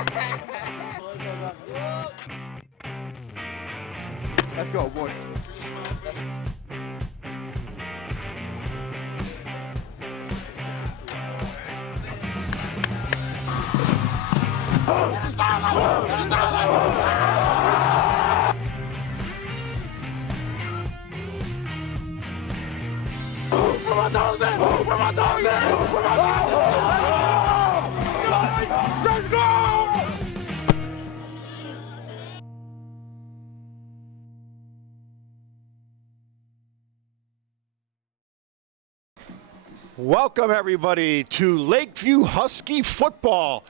Let's go, boy. Let's go! Welcome everybody to Lakeview Husky football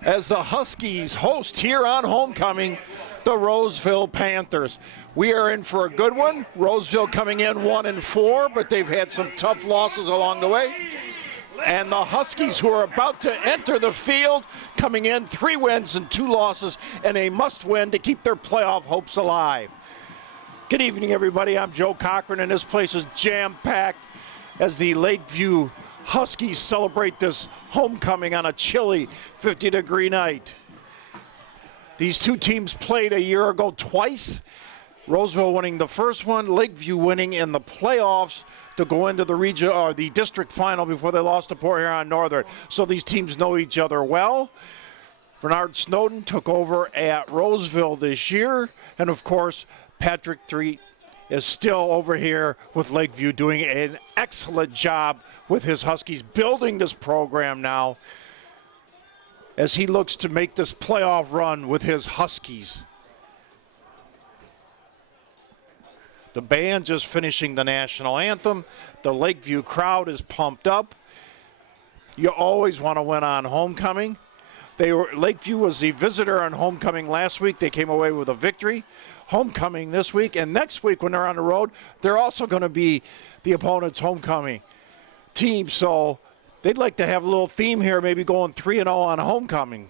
as the Huskies host here on homecoming the Roseville Panthers. We are in for a good one. Roseville coming in 1-4, but they've had some tough losses along the way. And the Huskies, who are about to enter the field, coming in 3 wins and 2 losses and a must-win to keep their playoff hopes alive. Good evening, everybody. I'm Joe Cochran, and this place is jam-packed as the Lakeview Huskies celebrate this homecoming on a chilly 50-degree night. These two teams played a year ago twice. Roseville winning the first one, Lakeview winning in the playoffs to go into the region or the district final before they lost to Port Huron Northern. So these teams know each other well. Bernard Snowden took over at Roseville this year, and of course Patrick Threet is still over here with Lakeview doing an excellent job with his Huskies, building this program now as he looks to make this playoff run with his Huskies. The band just finishing the national anthem. The Lakeview crowd is pumped up. You always want to win on homecoming. Lakeview was the visitor on homecoming last week. They came away with a victory. Homecoming this week, and next week when they're on the road, they're also going to be the opponent's homecoming team. So they'd like to have a little theme here, maybe going 3-0 on homecoming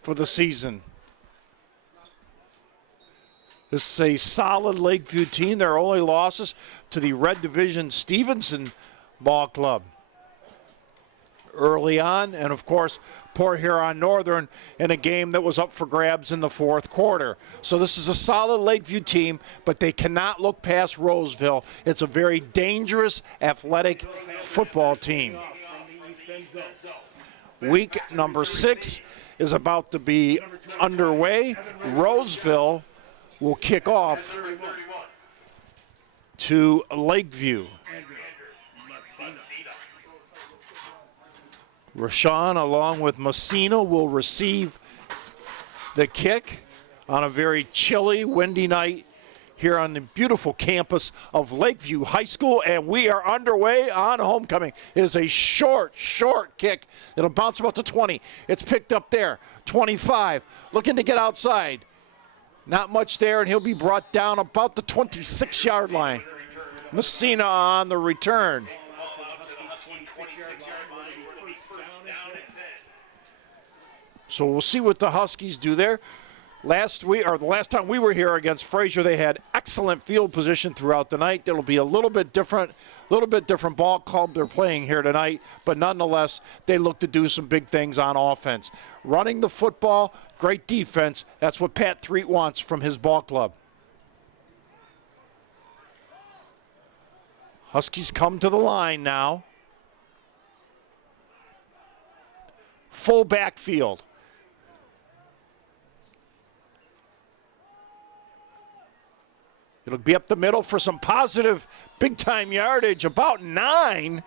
for the season. This is a solid Lakeview team. Their only losses to the Red Division Stevenson Ball Club early on, and of course Port Huron Northern in a game that was up for grabs in the fourth quarter. So this is a solid Lakeview team, but they cannot look past Roseville. It's a very dangerous athletic football team. Week number 6 is about to be underway. Roseville will kick off to Lakeview. Rashawn, along with Messina, will receive the kick on a very chilly, windy night here on the beautiful campus of Lakeview High School, and we are underway on homecoming. It is a short kick. It'll bounce about to 20. It's picked up there, 25, looking to get outside. Not much there, and he'll be brought down about the 26-yard line. Messina on the return. So we'll see what the Huskies do there. The last time we were here against Fraser, they had excellent field position throughout the night. It'll be a little bit different ball club they're playing here tonight, but nonetheless, they look to do some big things on offense. Running the football, great defense. That's what Pat Threet wants from his ball club. Huskies come to the line now. Full backfield. It'll be up the middle for some positive big-time yardage, about 9.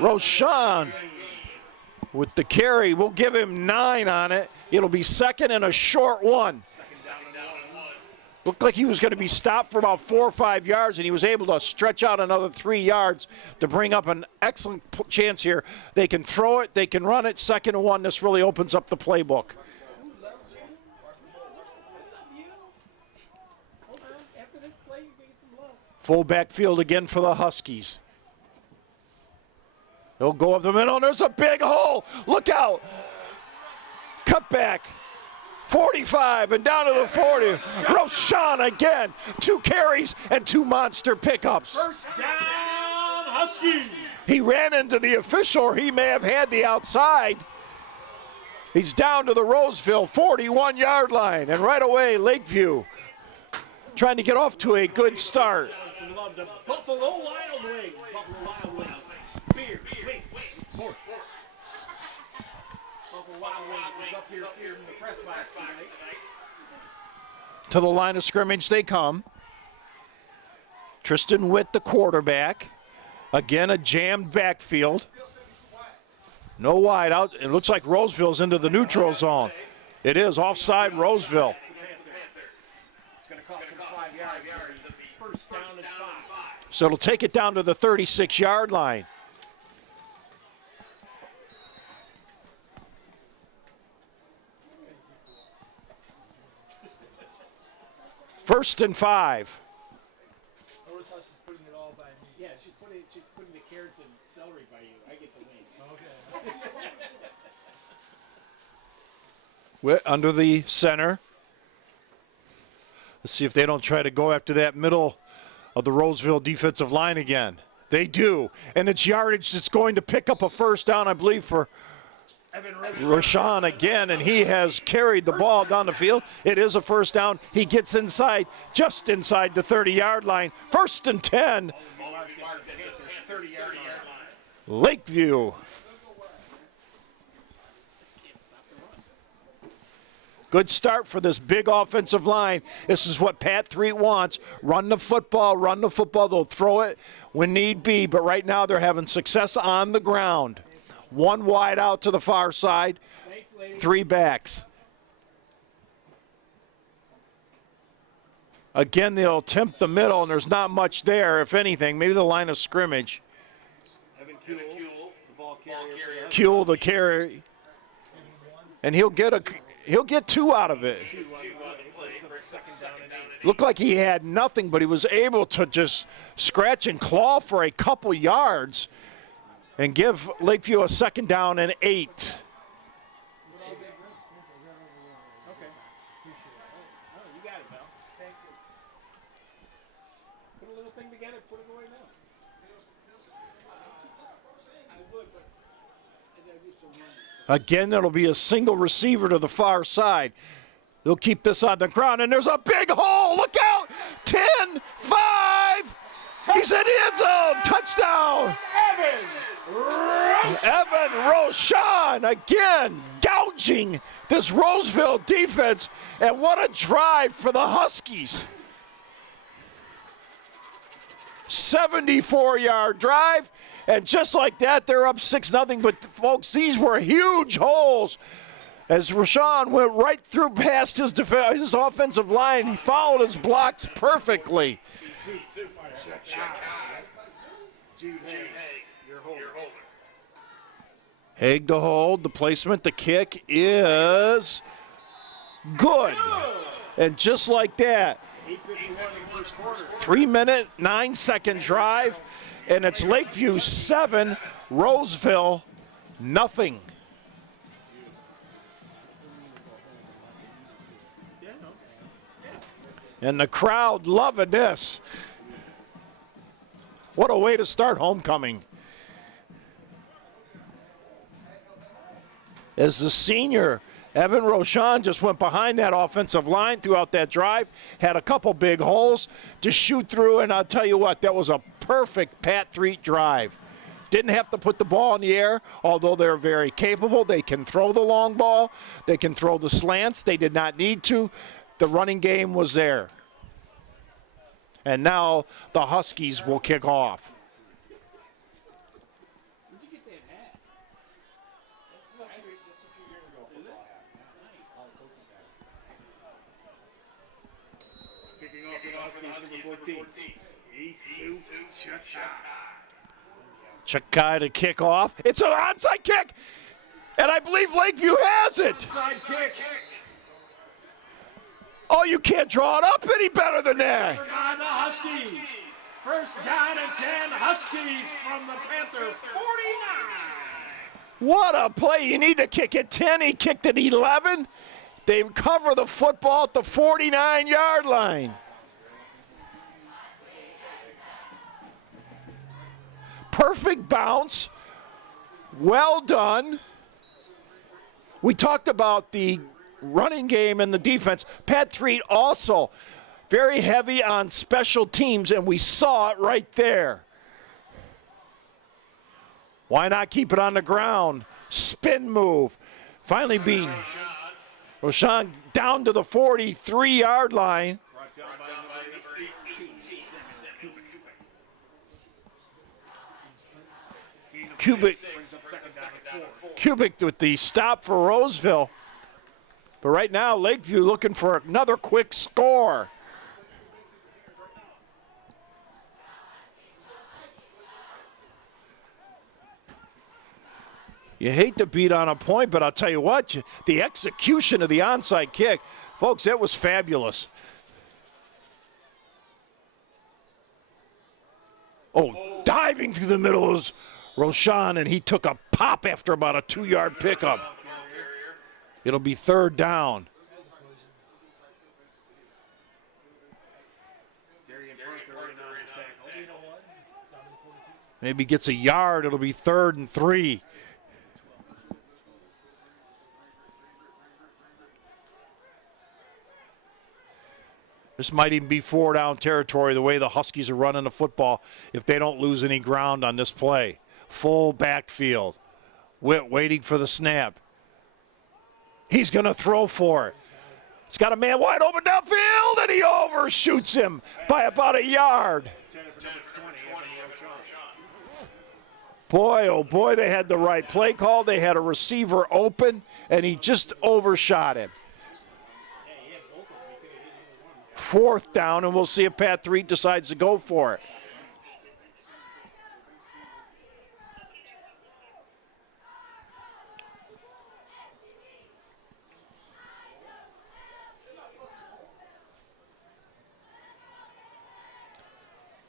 Roshan with the carry. We'll give him 9 on it. It'll be second and a short one. Looked like he was going to be stopped for about 4 or 5 yards, and he was able to stretch out another 3 yards to bring up an excellent chance here. They can throw it, they can run it. 2nd and 1, this really opens up the playbook. Full backfield again for the Huskies. They'll go up the middle, and there's a big hole. Look out. Cut back. 45 and down to the 40. Roshan again. 2 carries and 2 monster pickups. First down, Huskies. He ran into the official, or he may have had the outside. He's down to the Roseville 41-yard line, and right away, Lakeview trying to get off to a good start. Love the Buffalo Wild Wings. Buffalo Wild Wings. Beer, wings, more. Buffalo Wild Wings is up here in the press box tonight. To the line of scrimmage they come. Tristan Witt, the quarterback. Again, a jammed backfield. No wide out. It looks like Roseville's into the neutral zone. It is offside Roseville. It's going to cost them 5 yards. First down and 5. So it'll take it down to the 36-yard line. First and 5. She's putting it all by me. Yeah, she's putting the carrots and celery by you. I get the wings. Okay. Witt under the center. Let's see if they don't try to go after that middle of the Roseville defensive line again. They do, and it's yardage that's going to pick up a first down, I believe, for Rashawn again, and he has carried the ball down the field. It is a first down. He gets inside, just inside the 30-yard line. First and 10. Lakeview. Good start for this big offensive line. This is what Pat Threet wants. Run the football, run the football. They'll throw it when need be, but right now they're having success on the ground. One wide out to the far side, 3 backs. Again, they'll attempt the middle, and there's not much there, if anything. Maybe the line of scrimmage. Evan Kuehl, the ball carrier. Kuehl, the carry. And he'll get 2 out of it. Looked like he had nothing, but he was able to just scratch and claw for a couple yards and give Lakeview a second down and 8. Okay. Oh, you got it, Mel. Thank you. Put a little thing together, put it away now. I would, but I gotta do some running. Again, it'll be a single receiver to the far side. They'll keep this on the ground, and there's a big hole. Look out! 10, 5. He's in the end zone. Touchdown. Evan Roshan again gouging this Roseville defense. And what a drive for the Huskies. 74-yard drive. And just like that, they're up 6-0. But, folks, these were huge holes. As Rashawn went right through past his offensive line, he followed his blocks perfectly. Haig to hold. The placement, the kick is good. And just like that, 3-minute, 9-second drive, and it's Lakeview 7, Roseville nothing. And the crowd loving this. What a way to start homecoming. As the senior, Evan Roshan just went behind that offensive line throughout that drive, had a couple big holes to shoot through, and I'll tell you what, that was a perfect Pat Threet drive. Didn't have to put the ball in the air, although they're very capable. They can throw the long ball. They can throw the slants. They did not need to. The running game was there. And now the Huskies will kick off. Where'd you get that hat? That's just a few years ago. Is it? Nice. Kicking off the Huskies, number 14. Isu Chakai to kick off. It's an onside kick, and I believe Lakeview has it. Onside kick. Oh, you can't draw it up any better than that. By the Huskies. First down and 10, Huskies from the Panther 49. What a play. You need to kick it 10. He kicked it 11. They cover the football at the 49-yard line. Perfect bounce. Well done. We talked about the running game and the defense. Pat Threet also very heavy on special teams, and we saw it right there. Why not keep it on the ground? Spin move. Finally beat Roshan down to the 43-yard line. Kubik with the stop for Roseville. But right now, Lakeview looking for another quick score. You hate to beat on a point, but I'll tell you what, the execution of the onside kick, folks, it was fabulous. Oh, diving through the middle is Roshan, and he took a pop after about a 2-yard pickup. It'll be third down. Maybe gets a yard, it'll be 3rd and 3. This might even be 4-down territory the way the Huskies are running the football if they don't lose any ground on this play. Full backfield. Witt waiting for the snap. He's going to throw for it. He's got a man wide open downfield, and he overshoots him by about a yard. Boy, oh boy, they had the right play call. They had a receiver open, and he just overshot him. 4th down, and we'll see if Pat Threet decides to go for it.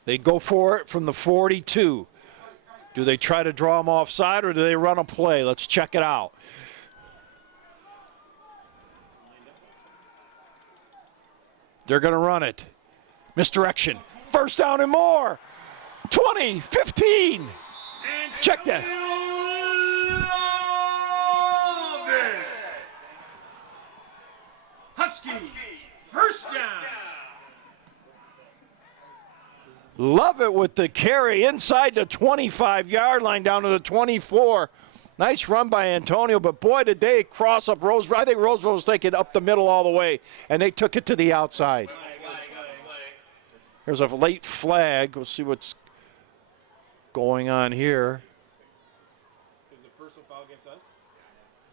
They go for it from the 42. Do they try to draw him offside, or do they run a play? Let's check it out. They're going to run it. Misdirection. 1st down and more. 20, 15. Check that. Huskies, 1st down. Love it with the carry inside the 25-yard line down to the 24. Nice run by Antonio, but boy, did they cross up Roseville. I think Roseville was taking up the middle all the way, and they took it to the outside. There's a late flag. We'll see what's going on here. Is it personal foul against us?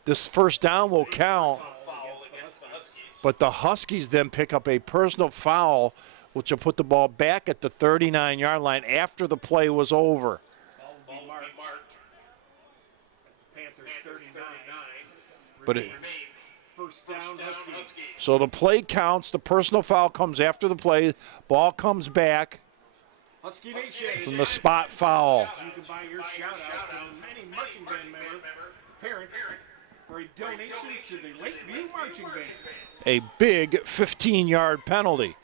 This 1st down will count, but the Huskies then pick up a personal foul, which will put the ball back at the 39-yard line after the play was over. But it, 1st down, Huskies. so the play counts. The personal foul comes after the play. Ball comes back Husky Nation. from the spot foul. You can buy your shout out from any marching band member, parent, for a donation to the Lakeview Marching Band. A big 15-yard penalty.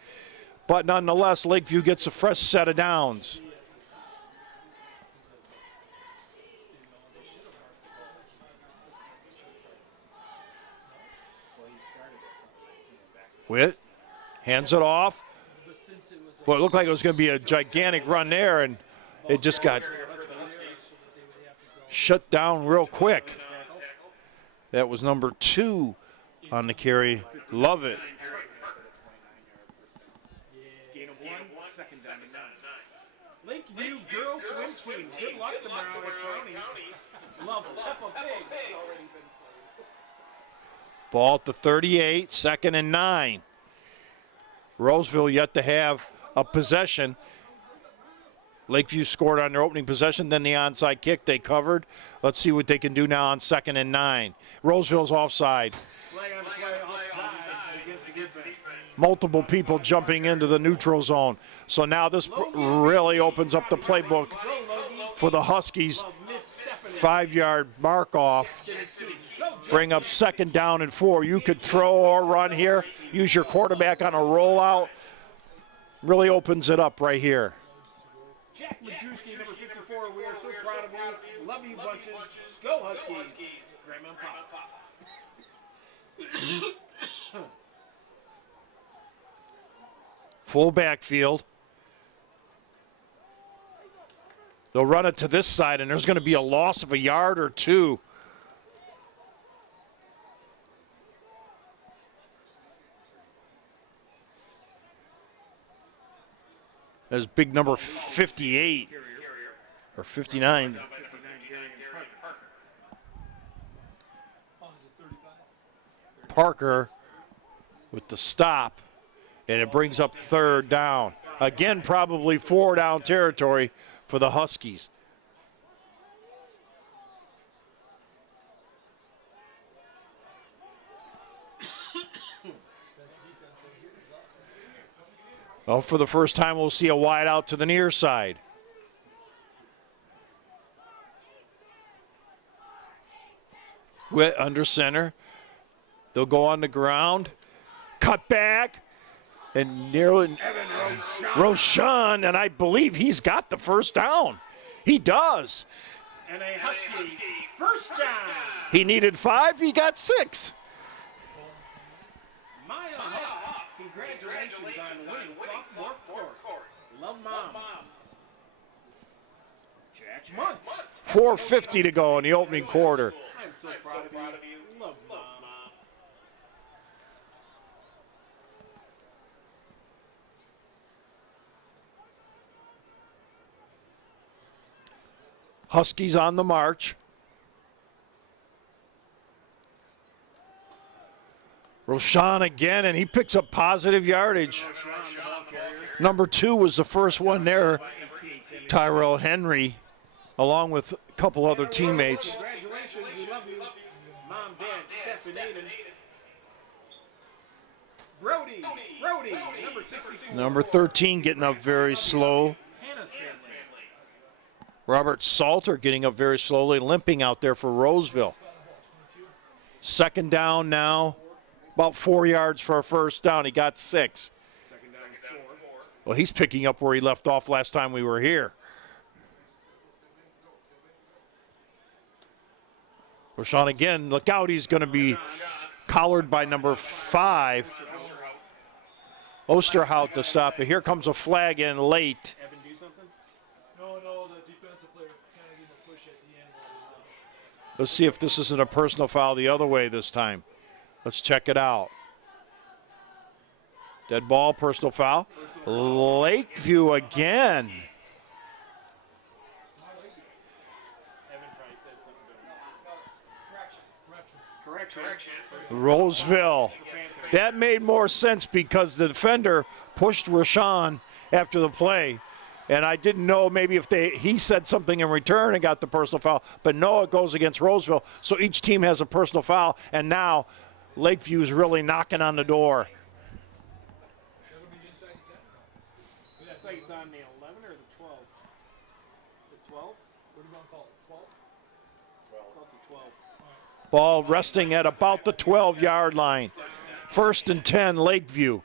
But nonetheless, Lakeview gets a fresh set of downs. Witt hands it off. Well, it looked like it was going to be a gigantic run there, and it just got shut down real quick. That was number 2 on the carry. Love it. Gain of 1, 2nd down and 9. Lakeview girls swim team. Good luck tomorrow at Tony's. Love Peppa Pig. It's already been played. Ball at the 38, 2nd and 9. Roseville yet to have a possession. Lakeview scored on their opening possession, then the onside kick they covered. Let's see what they can do now on 2nd and 9. Roseville's offside. Play on play offside against the defense. Multiple people jumping into the neutral zone. So now this really opens up the playbook for the Huskies. 5-yard mark off. Bring up 2nd down and 4. You could throw or run here. Use your quarterback on a rollout. Really opens it up right here. Jack Majewski, number 54. We are so proud of you. Love you bunches. Go Huskies. Grandma and Papa. Full backfield. They'll run it to this side, and there's going to be a loss of a yard or two. There's big number 58 or 59. Parker with the stop, and it brings up third down. Again, probably 4 down territory for the Huskies. Well, for the first time, we'll see a wide out to the near side. Under center. They'll go on the ground. Cut back. And nearly Roshan, and I believe he's got the first down. He does. And a Husky first down. He needed 5, he got 6. Maya Huff, congratulations on winning sophomore court. Love Mom. Jack Munt. 4:50 to go in the opening quarter. I'm so proud of you. Love Mom. Huskies on the march. Roshan again, and he picks up positive yardage. Number 2 was the first one there, Tyrell Henry, along with a couple other teammates. Congratulations, we love you. Mom, Dad, Steph, and Aiden. Brody, number 64. Number 13 getting up very slow. Hannah's family. Robert Salter getting up very slowly, limping out there for Roseville. Second down now, about 4 yards for a first down. He got 6. Second down and 4. Well, he's picking up where he left off last time we were here. Roshan again, look out, he's going to be collared by number 5. Osterhout to stop it. Here comes a flag in late. Evan, do something? No, the defensive player kind of gave a push at the end. Let's see if this isn't a personal foul the other way this time. Let's check it out. Dead ball, personal foul. Lakeview again. Evan probably said something. Correction. Roseville. That made more sense because the defender pushed Rashawn after the play. And I didn't know maybe if he said something in return and got the personal foul. But no, it goes against Roseville. So each team has a personal foul. And now Lakeview is really knocking on the door. It's like it's on the 11 or the 12? The 12? What do you want to call it? 12? It's called the 12. Ball resting at about the 12-yard line. 1st and 10, Lakeview.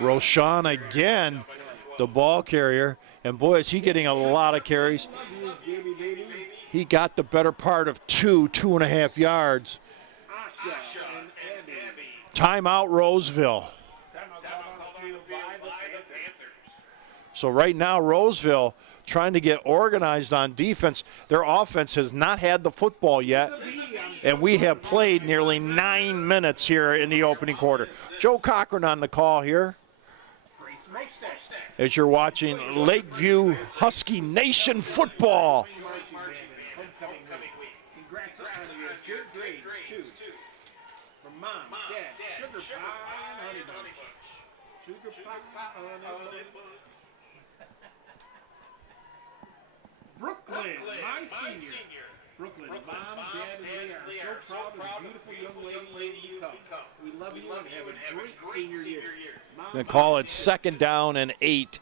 Roshan again, the ball carrier. And boy, is he getting a lot of carries. He got the better part of 2.5 yards. Timeout, Roseville. So right now, Roseville trying to get organized on defense. Their offense has not had the football yet, and we have played nearly 9 minutes here in the opening quarter. Joe Cochran on the call here as you're watching Lakeview Husky Nation football. Congrats on your good grades, too. From Mom, Dad, Sugar Pie, and Honey Bunch. Sugar Pie, Honey Bunch. Brooklyn, my senior. Brooklyn, Mom, Dad, and we are so proud of the beautiful young lady you've become. We love you and have a great senior year. They call it 2nd down and 8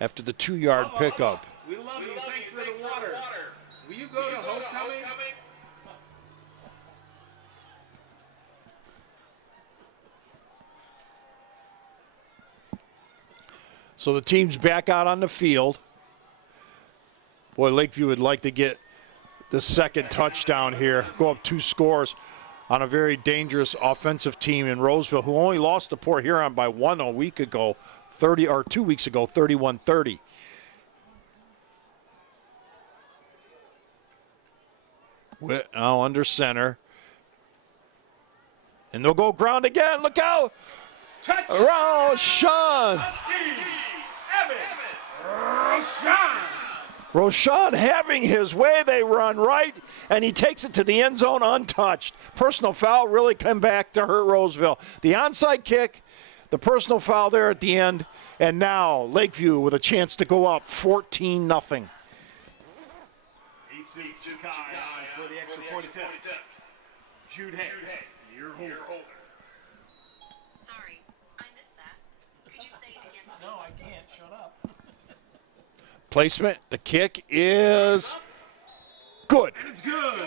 after the 2-yard pickup. We love you. Thanks for the water. Will you go to homecoming? So the team's back out on the field. Boy, Lakeview would like to get the second touchdown here, go up 2 scores on a very dangerous offensive team in Roseville, who only lost to Port Huron by 1 a week ago, 2 weeks ago, 31-30. Now under center. And they'll go ground again. Look out. Roshan. Roshan having his way. They run right, and he takes it to the end zone untouched. Personal foul really come back to hurt Roseville. The onside kick, the personal foul there at the end, and now Lakeview with a chance to go up 14-0. For the extra point attempt. Jude Hay, your holder. Sorry, I missed that. Could you say it again, please? No, I can't. Shut up. Placement, the kick is good. And it's good.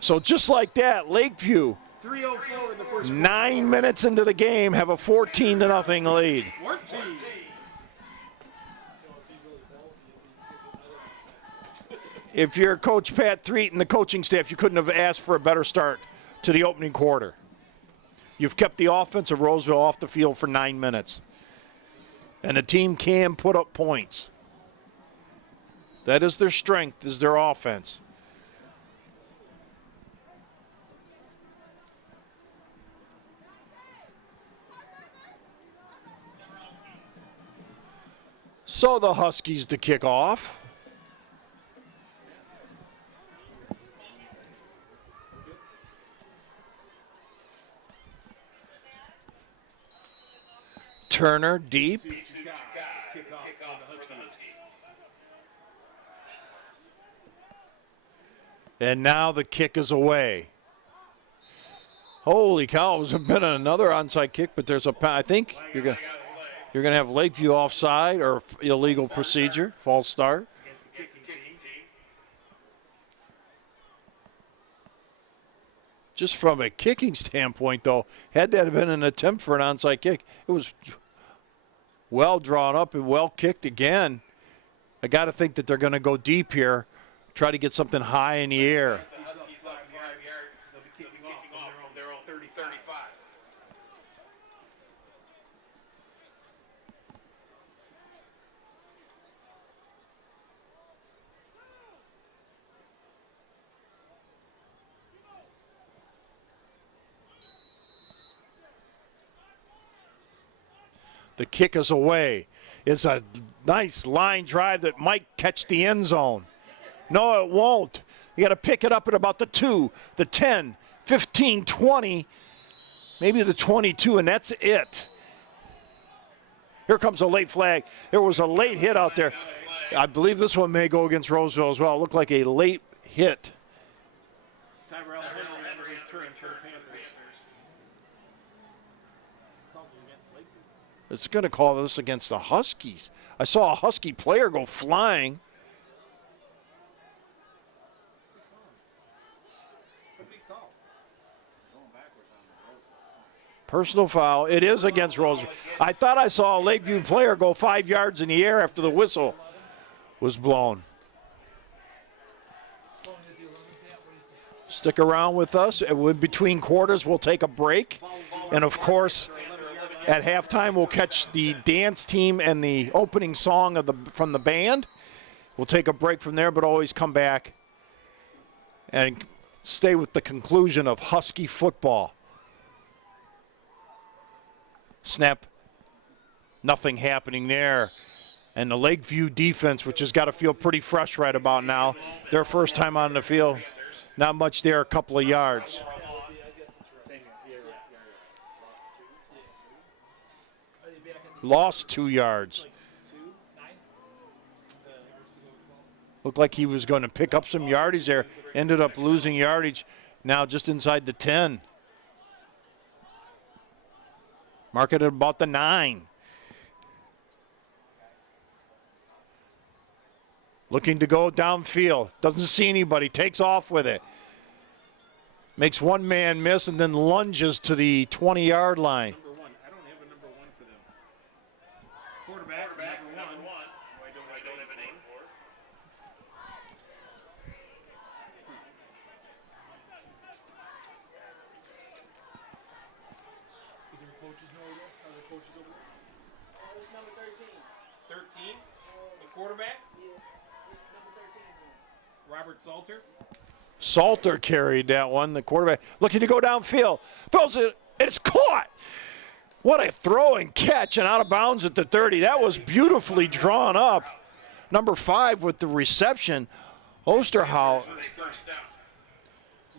So just like that, Lakeview, 3:04 in the first 9 minutes into the game, have a 14-0 lead. 14. If you're Coach Pat Threet and the coaching staff, you couldn't have asked for a better start to the opening quarter. You've kept the offense of Roseville off the field for 9 minutes. And the team can put up points. That is their strength, is their offense. So the Huskies to kick off. Turner deep. And now the kick is away. Holy cow, there's been another onside kick, but there's I think you're gonna have Lakeview offside or illegal procedure, false start. Just from a kicking standpoint, though, had that been an attempt for an onside kick, it was well drawn up and well kicked again. I got to think that they're going to go deep here, try to get something high in the air. The kick is away. It's a nice line drive that might catch the end zone. No, it won't. You got to pick it up at about the 2, the 10, 15, 20, maybe the 22, and that's it. Here comes a late flag. There was a late hit out there. I believe this one may go against Roseville as well. It looked like a late hit. Tyrell Henry on the return for the Panthers. It's going to call this against the Huskies. I saw a Husky player go flying. Personal foul. It is against Roseville. I thought I saw a Lakeview player go 5 yards in the air after the whistle was blown. Stick around with us. Between quarters, we'll take a break. And, of course, at halftime, we'll catch the dance team and the opening song from the band. We'll take a break from there, but always come back and stay with the conclusion of Husky football. Snap, nothing happening there. And the Lakeview defense, which has got to feel pretty fresh right about now, their first time on the field. Not much there, a couple of yards. Lost 2 yards. Looked like he was going to pick up some yardage there. Ended up losing yardage. Now just inside the 10. Mark it at about the 9. Looking to go downfield. Doesn't see anybody. Takes off with it. Makes one man miss and then lunges to the 20-yard line. Number 1. I don't have a number 1 for them. Quarterback, number coaches over there? It's number 13. 13. The quarterback, Yeah, this is number 13. Robert Salter. Salter carried that one, the quarterback. Looking to go downfield. Throws it. It's caught. What a throw and catch and out of bounds at the 30. That was beautifully drawn up. Number 5 with the reception, Osterhout.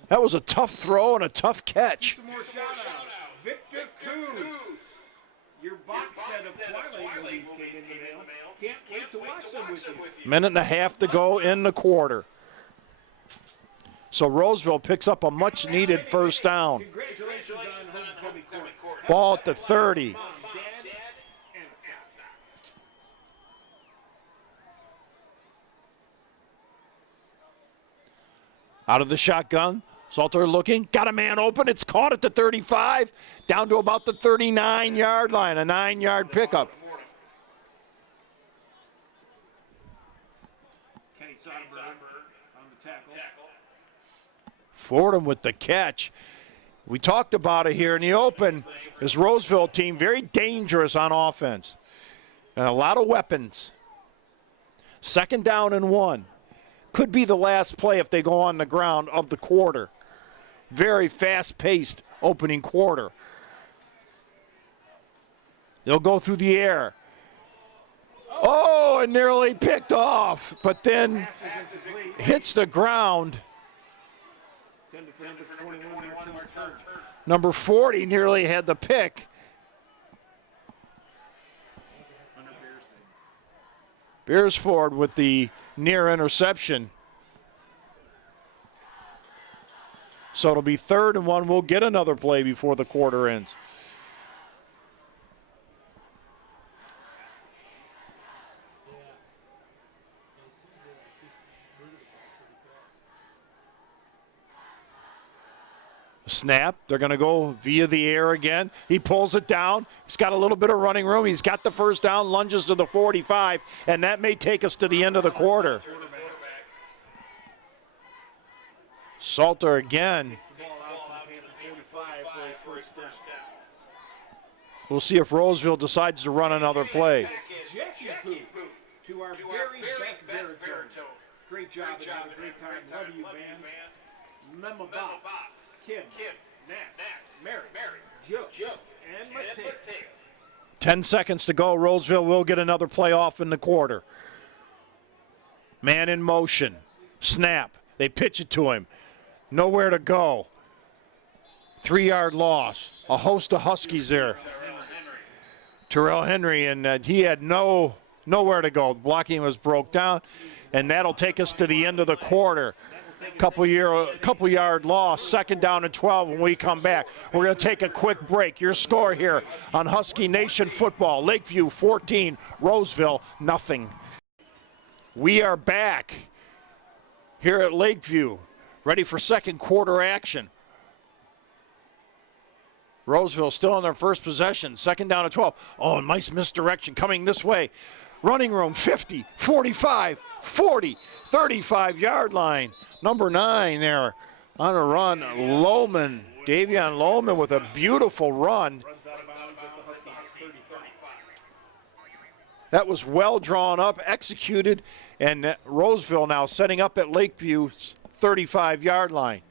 That was a tough throw and a tough catch. Some more shout-outs. Victor Coos. Your box set of Twilight movies came in the mail. Can't wait to watch them with you. Minute and a half to go in the quarter. So Roseville picks up a much-needed first down. Congratulations on homecoming court. Ball at the 30. Mom, Dad, and Sis. Out of the shotgun. Salter looking. Got a man open. It's caught at the 35. Down to about the 39-yard line. A 9-yard pickup. Kenny Soderberg on the tackle. Fordham with the catch. We talked about it here in the open. This Roseville team, very dangerous on offense. And a lot of weapons. 2nd down and 1. Could be the last play if they go on the ground of the quarter. Very fast-paced opening quarter. They'll go through the air. Oh, and nearly picked off, but then Pass is incomplete. hits the ground. Intended for number 21, Martel Turner. Number 40 nearly had the pick. Under Beersford with the near interception. So it'll be 3rd and 1. We'll get another play before the quarter ends. Yeah. And Caesar, I think, moved the ball pretty fast. Snap. They're going to go via the air again. He pulls it down. He's got a little bit of running room. He's got the first down, lunges to the 45, and that may take us to the end of the quarter. Salter again. Takes the ball out to the Panther 45 for a first down. We'll see if Roseville decides to run another play. Jackie Poo to our very best baritone. Great job and have a great time. Love you, band. Mema Box, Kim, Nat, Mary, Joe, and Mateo. 10 seconds to go. Roseville will get another play off in the quarter. Man in motion. Snap. They pitch it to him. Nowhere to go. 3-yard loss. A host of Huskies there. Terrell Henry, and he had nowhere to go. Blocking was broke down, and that'll take us to the end of the quarter. Couple yard loss, 2nd down and 12 when we come back. We're going to take a quick break. Your score here on Husky Nation Football. Lakeview 14, Roseville nothing. We are back here at Lakeview, ready for 2nd quarter action. Roseville still on their first possession, 2nd down and 12. Oh, nice misdirection coming this way. Running room, 50, 45, 40, 35-yard line. Number 9 there on a run, Lohman. Davion Lohman with a beautiful run. Runs out of bounds at the Huskies 35. That was well drawn up, executed, and Roseville now setting up at Lakeview's 35-yard line.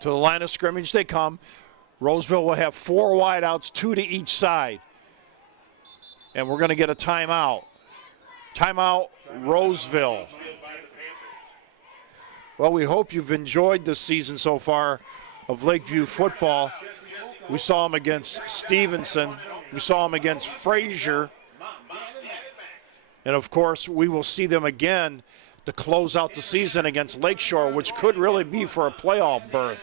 To the line of scrimmage they come. Roseville will have 4 wideouts, 2 to each side. And we're going to get a timeout. Timeout, Roseville. Well, we hope you've enjoyed this season so far of Lakeview football. We saw them against Stevenson. We saw them against Frazier. And, of course, we will see them again to close out the season against Lakeshore, which could really be for a playoff berth.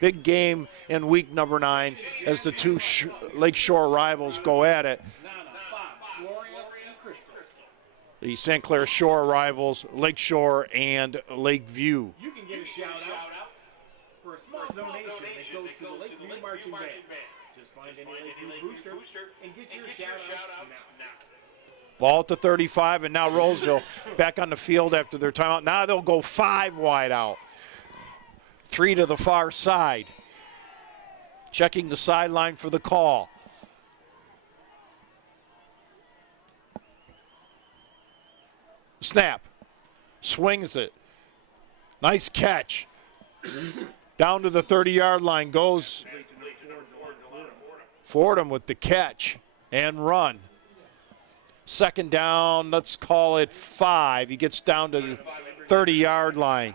Big game in week number 9 as the two Lakeshore rivals go at it. The St. Clair Shore rivals, Lakeshore and Lakeview. You can get a shout out for a small donation that goes to the Lakeview Marching Band. Just find any Lakeview booster and get your shout outs now. Ball at the 35, and now Roseville back on the field after their timeout. Now they'll go 5 wide out. 3 to the far side. Checking the sideline for the call. Snap. Swings it. Nice catch. Down to the 30-yard line goes Fordham with the catch and run. Second down, let's call it 5. He gets down to the 30-yard line.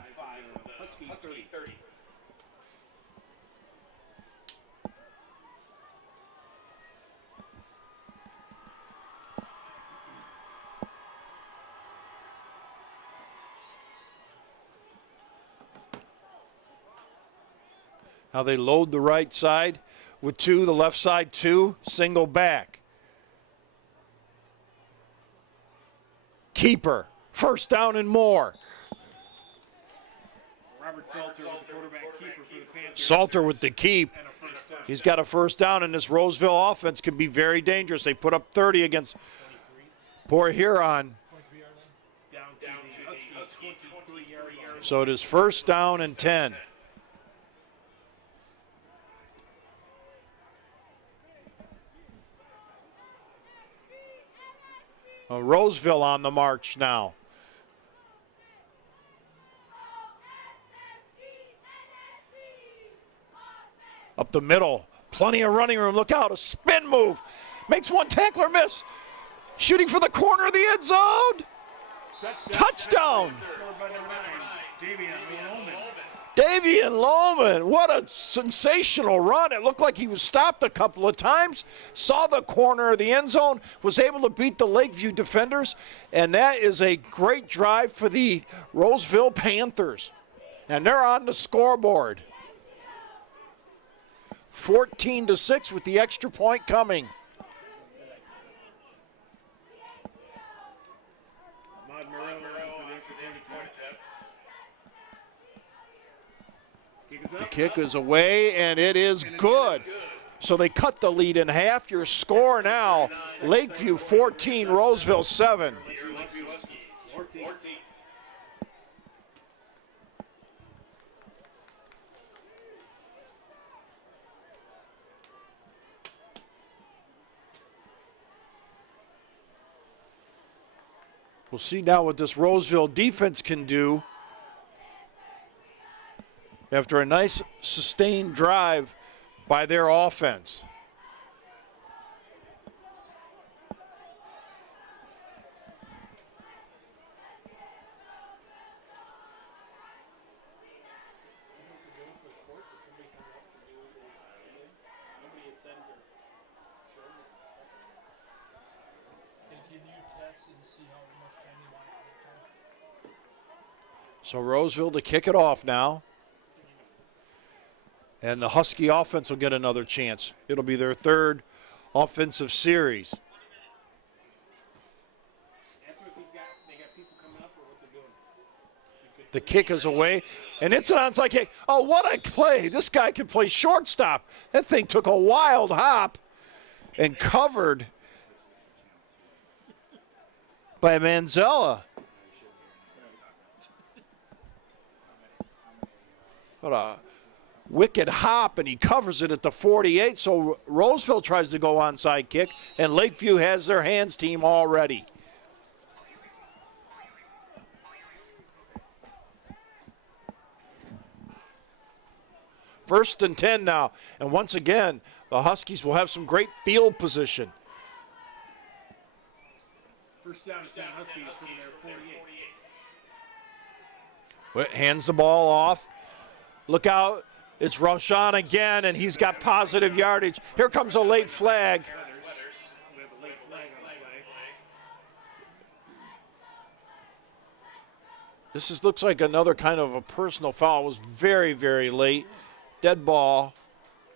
Now they load the right side with 2, the left side 2, single back. Keeper, first down and more. Robert Salter with the quarterback keeper for the Panthers. Salter with the keep. And a first down. He's got a first down, and this Roseville offense can be very dangerous. They put up 30 against Port Huron. 23-yard line. Down to the Husky 23-yard line. So it is first down and 10. Roseville on the march now. Up the middle, plenty of running room. Look out, a spin move. Makes one tackler miss. Shooting for the corner of the end zone. Touchdown. Scored by number 9, Davian Loman. Davian Loman, what a sensational run. It looked like he was stopped a couple of times, saw the corner of the end zone, was able to beat the Lakeview defenders, and that is a great drive for the Roseville Panthers. And they're on the scoreboard. 14-6 with the extra point coming. The kick is away, and it is good. So they cut the lead in half. Your score now, Lakeview 14, Roseville 7. We'll see now what this Roseville defense can do after a nice sustained drive by their offense. They give you tests and see how much time you want to take. So Roseville to kick it off now. And the Husky offense will get another chance. It'll be their third offensive series. Ask him if they got people coming up or what they're doing. The kick is away, and it's an onside kick. Oh, what a play. This guy can play shortstop. That thing took a wild hop and covered by Manzella. What a wicked hop, and he covers it at the 48. So Roseville tries to go onside kick, and Lakeview has their hands team already. First and 10 now, and once again, the Huskies will have some great field position. First down at 10 Huskies from their 48. Hands the ball off. Look out. It's Roshan again, and he's got positive yardage. Here comes a late flag. We have a late flag on the play. This looks like another kind of a personal foul. It was very, very late. Dead ball,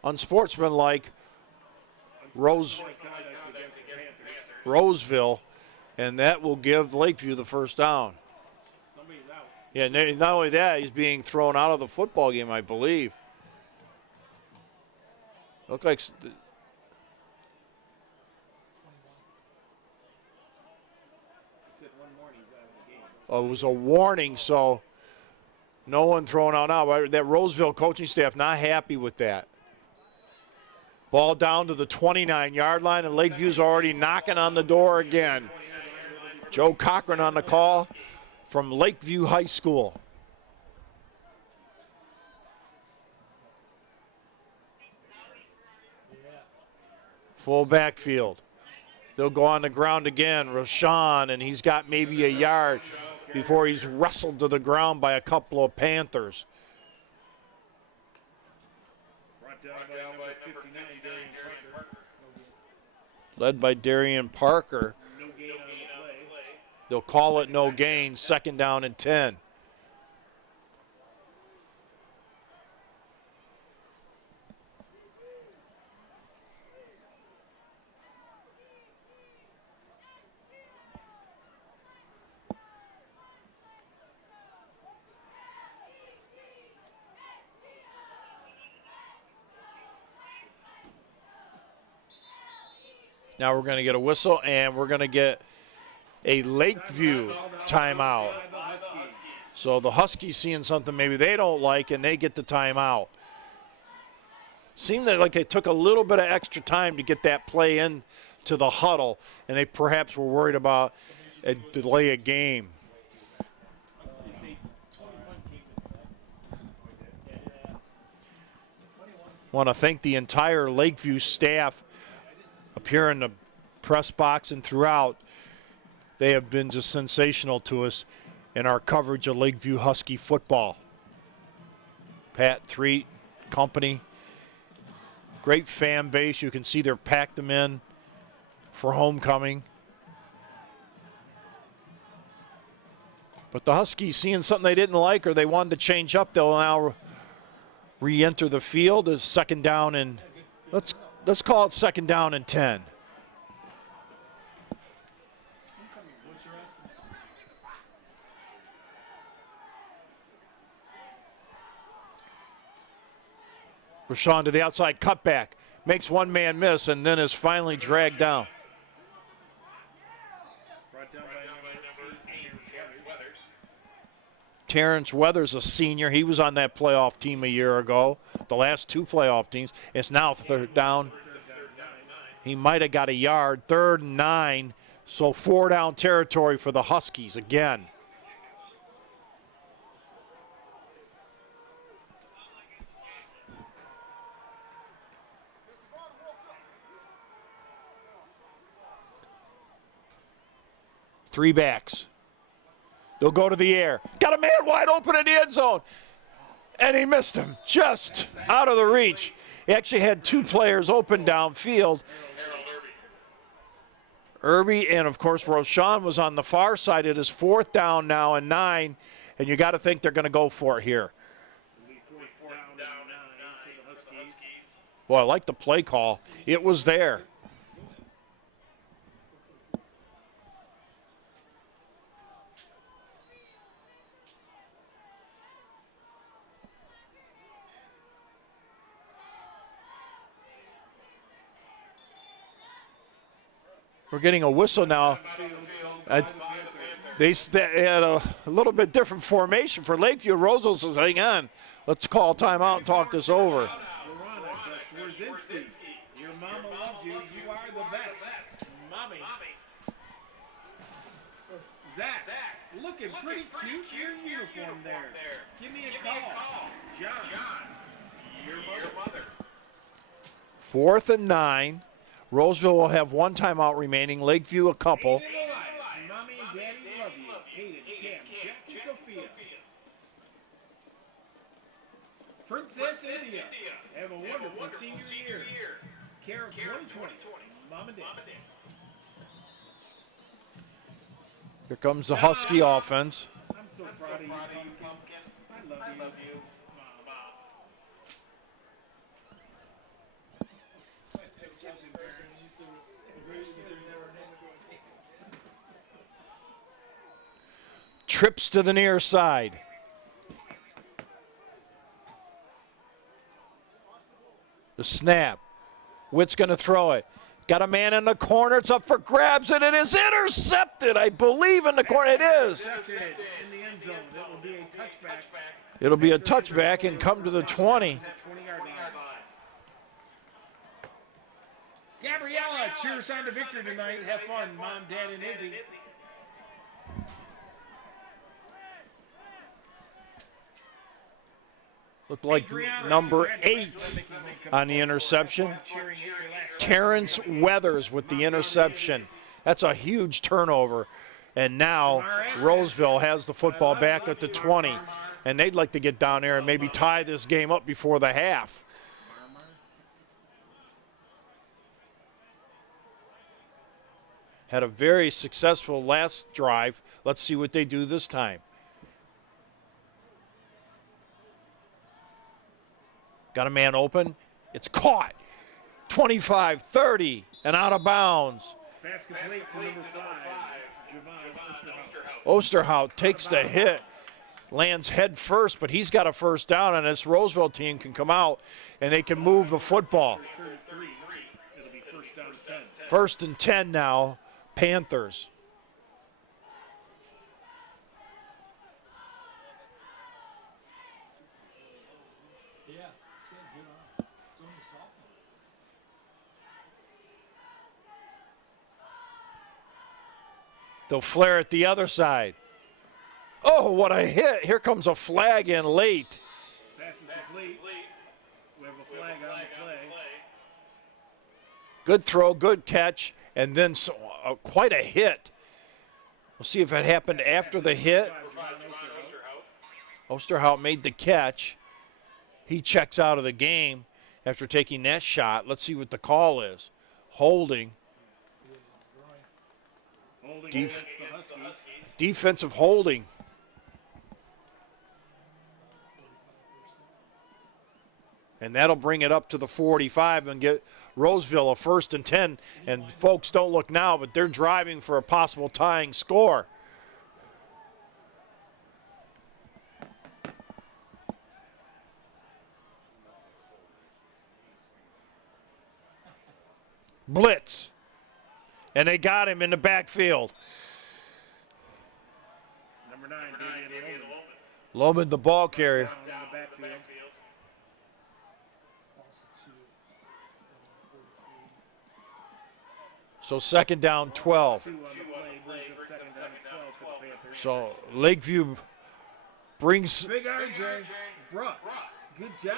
unsportsmanlike, Roseville, and that will give Lakeview the first down. Somebody's out. Yeah, not only that, he's being thrown out of the football game, I believe. Look like one more and he's out of the game. Oh, it was a warning, so no one thrown out now. That Roseville coaching staff not happy with that. Ball down to the 29-yard line, and Lakeview's already knocking on the door again. Joe Cochran on the call from Lakeview High School. Full backfield. They'll go on the ground again. Rashawn, and he's got maybe a yard before he's wrestled to the ground by a couple of Panthers. Brought down by number 59, Darian Parker. Led by Darian Parker. No gain on the play. They'll call it no gain, 2nd down and 10. Now we're going to get a whistle, and we're going to get a Lakeview timeout. So the Huskies seeing something maybe they don't like, and they get the timeout. Seemed like it took a little bit of extra time to get that play in to the huddle, and they perhaps were worried about a delay of game. Want to thank the entire Lakeview staff up here in the press box and throughout. They have been just sensational to us in our coverage of Lakeview Husky football. Pat Threet, company, great fan base. You can see they're packed them in for homecoming. But the Huskies seeing something they didn't like or they wanted to change up, they'll now re-enter the field as 2nd down and let's call it 2nd down and 10. Rashawn to the outside cutback, makes one man miss and then is finally dragged down. Brought down by number 8, Weathers. Terrence Weathers, a senior, he was on that playoff team a year ago, the last 2 playoff teams. It's now 3rd down. He might have got a yard, 3rd and 9, so 4 down territory for the Huskies again. Three backs. They'll go to the air. Got a man wide open in the end zone. And he missed him, just out of the reach. He actually had 2 players open downfield. Irby and, of course, Roshan was on the far side. It is 4th down now and 9, and you got to think they're going to go for it here. Boy, I like the play call. It was there. We're getting a whistle now. They had a little bit different formation for Lakeview. Roseville says, hang on, let's call timeout and talk this over. Your mama loves you. You are the best. Mommy. Zach, looking pretty cute in your uniform there. Give me a call. John, your mother. 4th and 9. Roseville will have 1 timeout remaining. Lakeview a couple. Mommy and Daddy love you. Hayden, Cam, Jack, and Sophia. Princess India, have a wonderful senior year. Care of 2020, Mom and Dad. Here comes the Husky offense. I'm so proud of you, Pumpkin. I love you. Trips to the near side. The snap. Witt's going to throw it. Got a man in the corner. It's up for grabs, and it is intercepted. I believe in the corner. It is. Intercepted in the end zone. It will be a touchback. It'll be a touchback and come to the 20. 20-yard line. Gabriella, cheers on to victory tonight. Have fun, Mom, Dad, and Izzy. Looked like number 8 on the interception. Terrence Weathers with the interception. That's a huge turnover. And now Roseville has the football back at the 20. And they'd like to get down there and maybe tie this game up before the half. Had a very successful last drive. Let's see what they do this time. Got a man open. It's caught. 25, 30, and out of bounds. Pass complete to number 5, Javon Osterhout takes the hit, lands head first, but he's got a first down, and this Roseville team can come out and they can move the football. 33. It'll be first down and 10. First and 10 now, Panthers. Yeah, it's getting good on. It's only a sophomore. They'll flare it the other side. Oh, what a hit. Here comes a flag in late. Pass is complete. We have a flag on the play. Good throw, good catch, and then quite a hit. We'll see if it happened after the hit. Osterhout made the catch. He checks out of the game after taking that shot. Let's see what the call is. Holding. Holding against the Huskies. Defensive holding. And that'll bring it up to the 45 and get Roseville a first and 10. And folks, don't look now, but they're driving for a possible tying score. Blitz. And they got him in the backfield. Number 9, Damian Loman. Loman, the ball carrier. Down in the backfield. So second down, 12. 2 on the play brings up second down and 12 for the Panthers. So Lakeview brings Big RJ, Bruck, good job.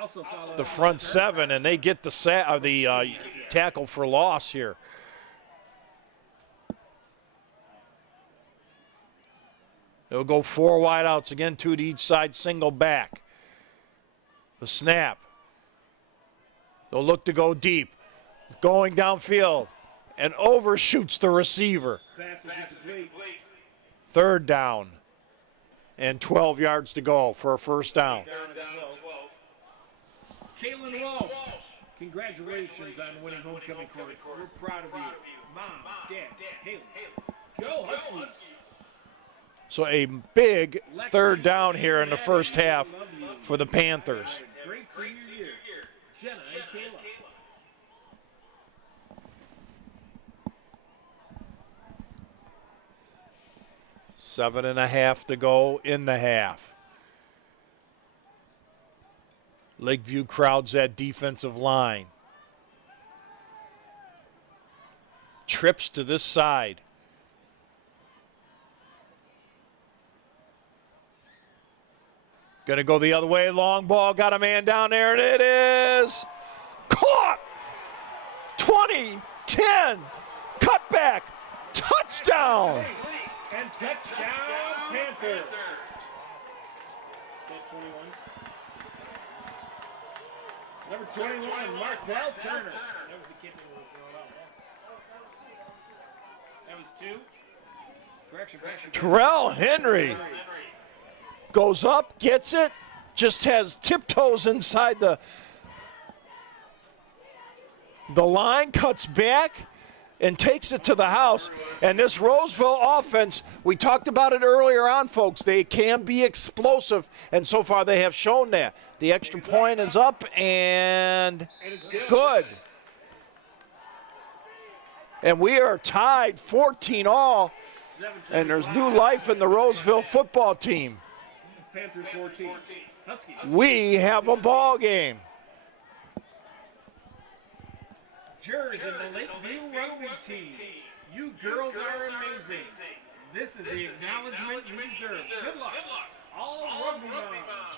Also follow the front 7, and they get the tackle for loss here. They'll go 4 wideouts again, 2 to each side, single back. The snap. They'll look to go deep. Going downfield and overshoots the receiver. Pass is incomplete. Third down and 12 yards to go for a first down. Down at 12. Kaylin Walsh, congratulations on winning homecoming court. We're proud of you. Mom, Dad, Haley. Go Huskies. So a big third down here in the first half for the Panthers. Great senior year. Jenna and Kayla. Seven and a half to go in the half. Lakeview crowds that defensive line. Trips to this side. Gonna go the other way, long ball, got a man down there, and it is caught! 20, 10, cut back, touchdown! And touchdown, Panthers. That 21. Number 21, Martell Turner. That was the kid that was thrown out. That was 2. Correction. Terrell Henry goes up, gets it, just has tiptoes inside the line, cuts back, and takes it to the house. And this Roseville offense, we talked about it earlier on, folks. They can be explosive, and so far they have shown that. The extra point is up, and And it's good. good. And we are tied 14 all. And there's new life in the Roseville football team. Panthers 14. Huskies. We have a ball game. Jurors in the Lakeview rugby team. You girls are amazing. This is the acknowledgement you deserve. Good luck. All rugby moms.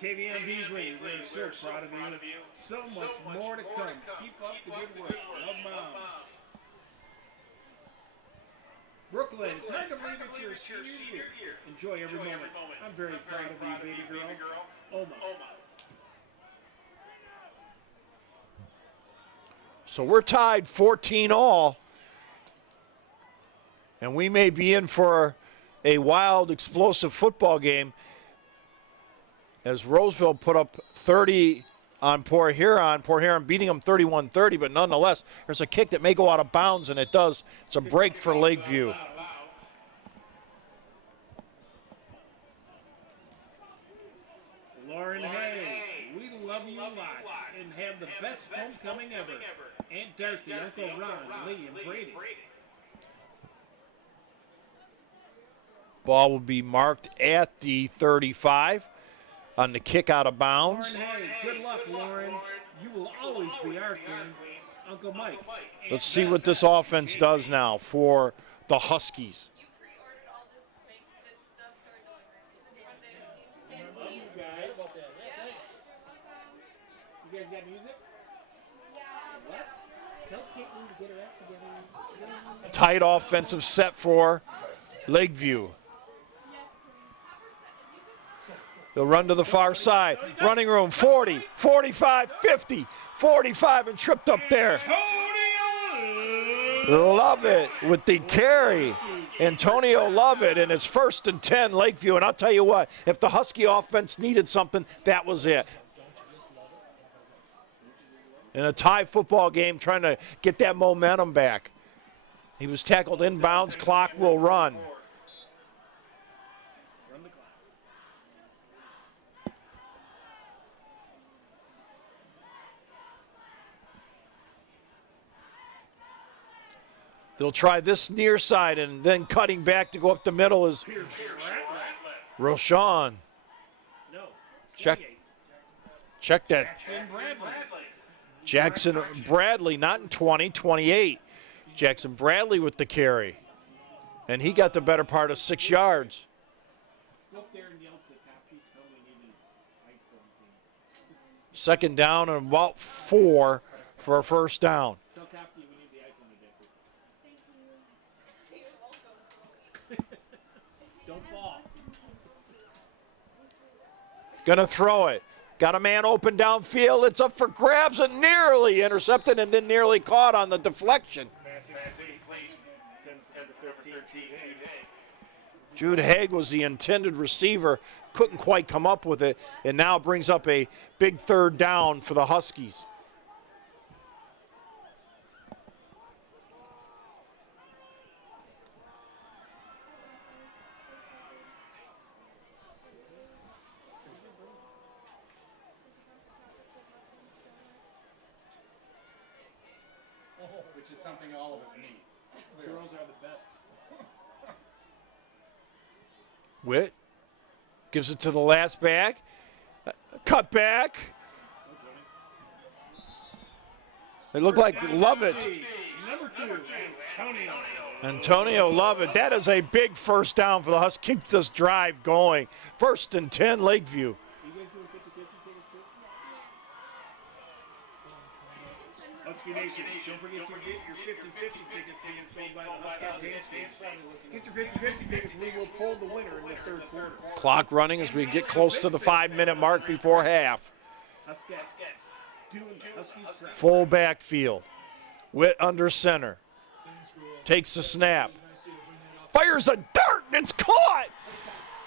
Tavian Beasley, we're so proud of you. So much more to come. Keep up the good work. Love, Mom. Brooklyn, it's hard to believe it's your senior year. Enjoy every moment. I'm very proud of you, baby girl. Oma. So we're tied 14 all. And we may be in for a wild, explosive football game as Roseville put up 30 on Port Huron. Port Huron beating them 31-30, but nonetheless, there's a kick that may go out of bounds, and it does. It's a break for Lakeview. Lauren Hay, we love you lots and have the best homecoming ever. Aunt Darcy, Uncle Ron, Lee, and Brady. Ball will be marked at the 35 on the kick out of bounds. Lauren Hay, good luck, Lauren. You will always be our friend. Uncle Mike. Let's see what this offense does now for the Huskies. You pre-ordered all this fake good stuff, so we're delivering it. You guys. You guys got music? What? Tell Caitlin to get her act together. Tight offensive set for Lakeview. They'll run to the far side. Running room, 40, 45, 50, 45, and tripped up there. Love it with the carry. Antonio Lovett, and it's 1st and 10 Lakeview. And I'll tell you what, if the Husky offense needed something, that was it. In a tie football game, trying to get that momentum back. He was tackled inbounds, clock will run. They'll try this near side, and then cutting back to go up the middle is Roshan. Check that. Jackson Bradley, not in 20, 28. Jackson Bradley with the carry. And he got the better part of 6 yards. Second down and about 4 for a first down. Gonna throw it. Got a man open downfield. It's up for grabs and nearly intercepted and then nearly caught on the deflection. Jude Haig was the intended receiver. Couldn't quite come up with it, and now brings up a big 3rd down for the Huskies. Which is something all of us need. Girls are the best. Witt gives it to the last back. Cut back. They look like Lovett. Number 2, Antonio. Antonio Lovett. That is a big first down for the Huskies. Keep this drive going. 1st and 10, Lakeview. Husky Nation, don't forget to get your 50-50 tickets being sold by the Husky Nation. Get your 50-50 tickets, we will pull the winner in the 3rd quarter. Clock running as we get close to the 5-minute mark before half. Huskies doing the Huskies prep. Full backfield. Witt under center. Takes the snap. Fires a dart and it's caught.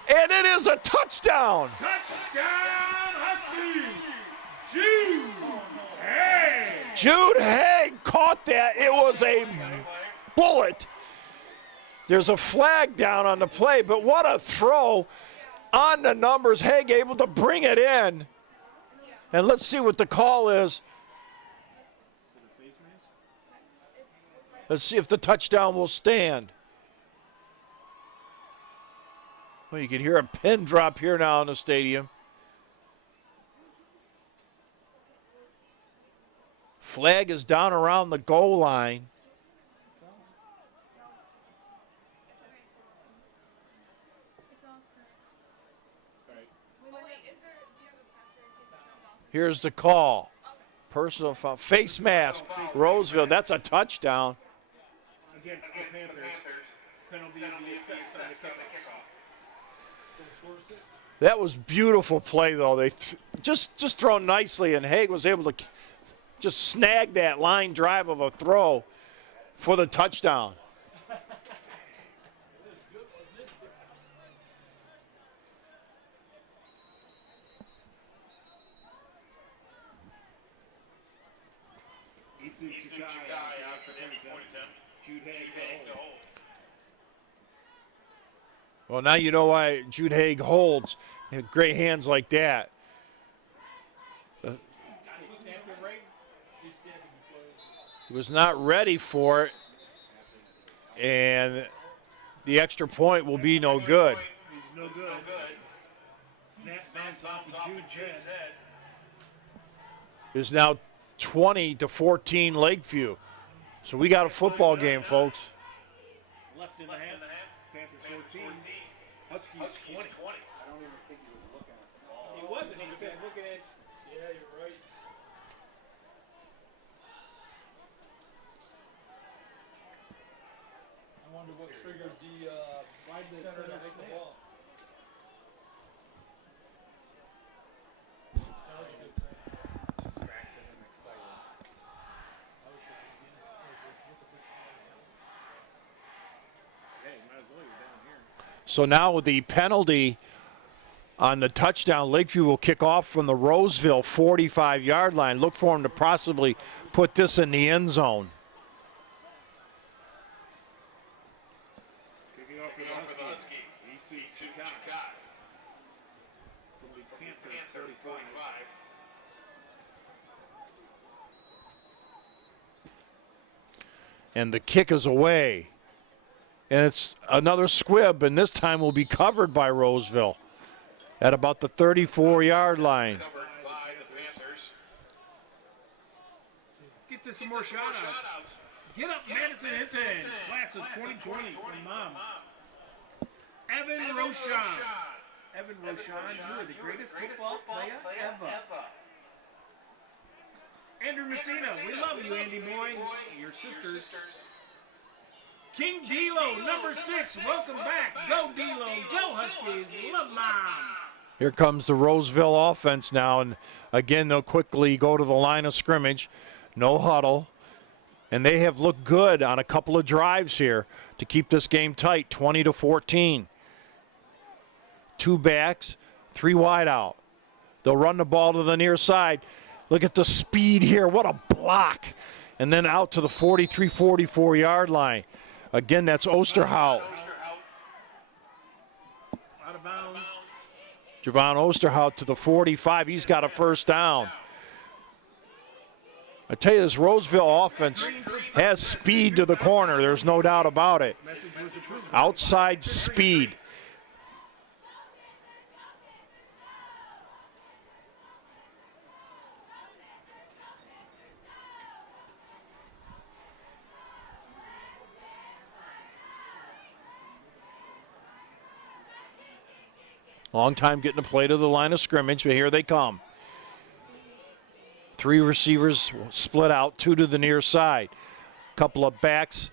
And it is a touchdown. Touchdown Huskies! Jude Hay! Jude Haig caught that. It was a bullet. There's a flag down on the play, but what a throw on the numbers. Haig able to bring it in. And let's see what the call is. Let's see if the touchdown will stand. Well, you can hear a pin drop here now in the stadium. Flag is down around the goal line. Here's the call. Personal foul. Face mask. Roseville. That's a touchdown. Against the Panthers. Penalty will be assessed on the kickoff. That was beautiful play, though. They just thrown nicely, and Haig was able to just snag that line drive of a throw for the touchdown. Well, now you know why Jude Haig holds. He had great hands like that. He was not ready for it, and the extra point will be no good. He's no good. Snap bounce off of Jude's head. It's now 20-14 Lakeview. So we got a football game, folks. Left in the half. Panthers 14. Huskies 20. I don't even think he was looking at the ball. He wasn't. He was looking at. Yeah, you're right. I wonder what triggered the center to hit the ball. That was a good play. Distracted and excited. I was trying to get with the big foul. Hey, might as well. You're down here. So now with the penalty on the touchdown, Lakeview will kick off from the Roseville 45-yard line. Look for him to possibly put this in the end zone. Kicking off for the Huskies. EC Chicago. From the Panthers 35. And the kick is away. And it's another squib, and this time will be covered by Roseville at about the 34-yard line. Let's get to some more shout-outs. Get up, Madison Hinton, class of 2020 from Mom. Evan Rochon. Evan Rochon, you are the greatest football player ever. Andrew Messina, we love you, Andy boy. Your sisters. King D'Lo, number 6, welcome back. Go D'Lo, go Huskies, love Mom. Here comes the Roseville offense now, and again, they'll quickly go to the line of scrimmage. No huddle. And they have looked good on a couple of drives here to keep this game tight, 20-14. 2 backs, 3 wide out. They'll run the ball to the near side. Look at the speed here. What a block. And then out to the 43, 44-yard line. Again, that's Osterhout. Out of bounds. Javon Osterhout to the 45. He's got a first down. I tell you, this Roseville offense has speed to the corner. There's no doubt about it. Message was approved. Outside speed. Long time getting to play to the line of scrimmage, but here they come. 3 receivers split out, 2 to the near side. Couple of backs.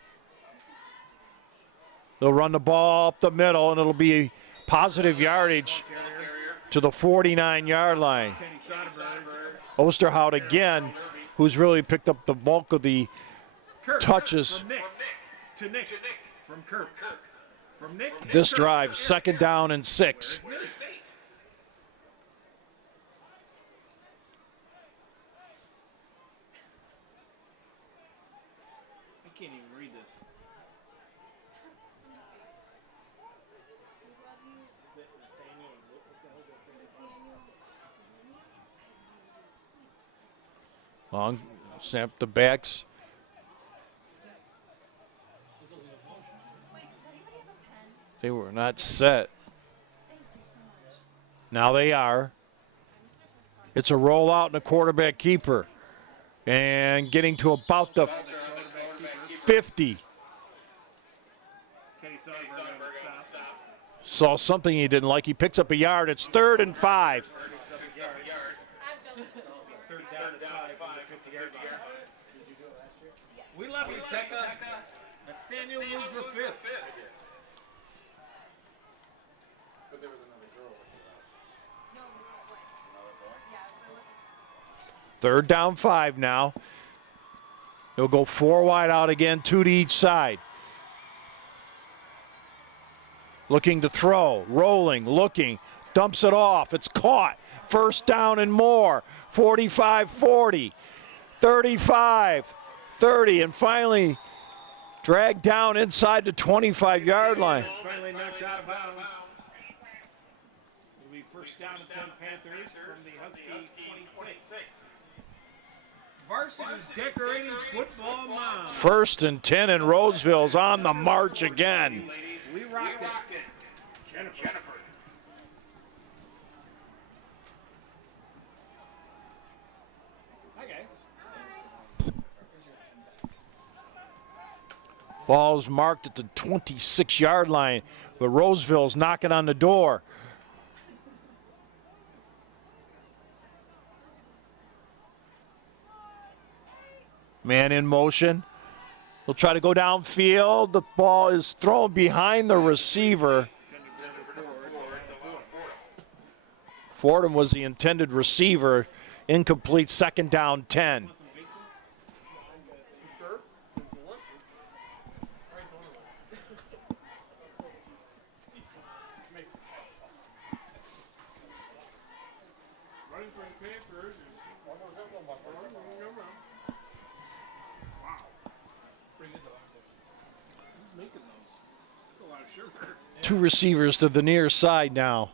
They'll run the ball up the middle, and it'll be positive yardage to the 49-yard line. Osterhout again, who's really picked up the bulk of the Kirk, touches. From Nick to Nick. From Kirk. From Nick. This Kirk. drive, 2nd down and 6. I can't even read this. Is it Nathaniel? What the hell is that saying? Long snap the backs. Wait, does anybody have a pen? They were not set. Thank you so much. Now they are. It's a rollout and a quarterback keeper. And getting to about the 50. Kenny Sarver going to stop. Saw something he didn't like. He picks up a yard. It's 3rd and 5. I've done this. Third down and 5 from the 50-yard line. We love you, Tekka. Nathaniel moves the 5th. But there was another girl. No, it was what? Another boy? Yeah, it wasn't. 3rd down 5 now. He'll go 4 wide out again, 2 to each side. Looking to throw, rolling, looking, dumps it off. It's caught. 1st down and more. 45-40, 35-30, and finally dragged down inside the 25-yard line. Finally knocked out of bounds. It'll be 1st down and 10 Panthers from the Husky 26. Varsity decorating football mom. 1st and 10, and Roseville's on the march again. We rock it. Jennifer. Hi, guys. Ball's marked at the 26-yard line, but Roseville's knocking on the door. Man in motion. He'll try to go downfield. The ball is thrown behind the receiver. Fordham was the intended receiver. Incomplete, 2nd down 10. Running for the Panthers is wow. Who's making those? That's a lot of sugar. 2 receivers to the near side now.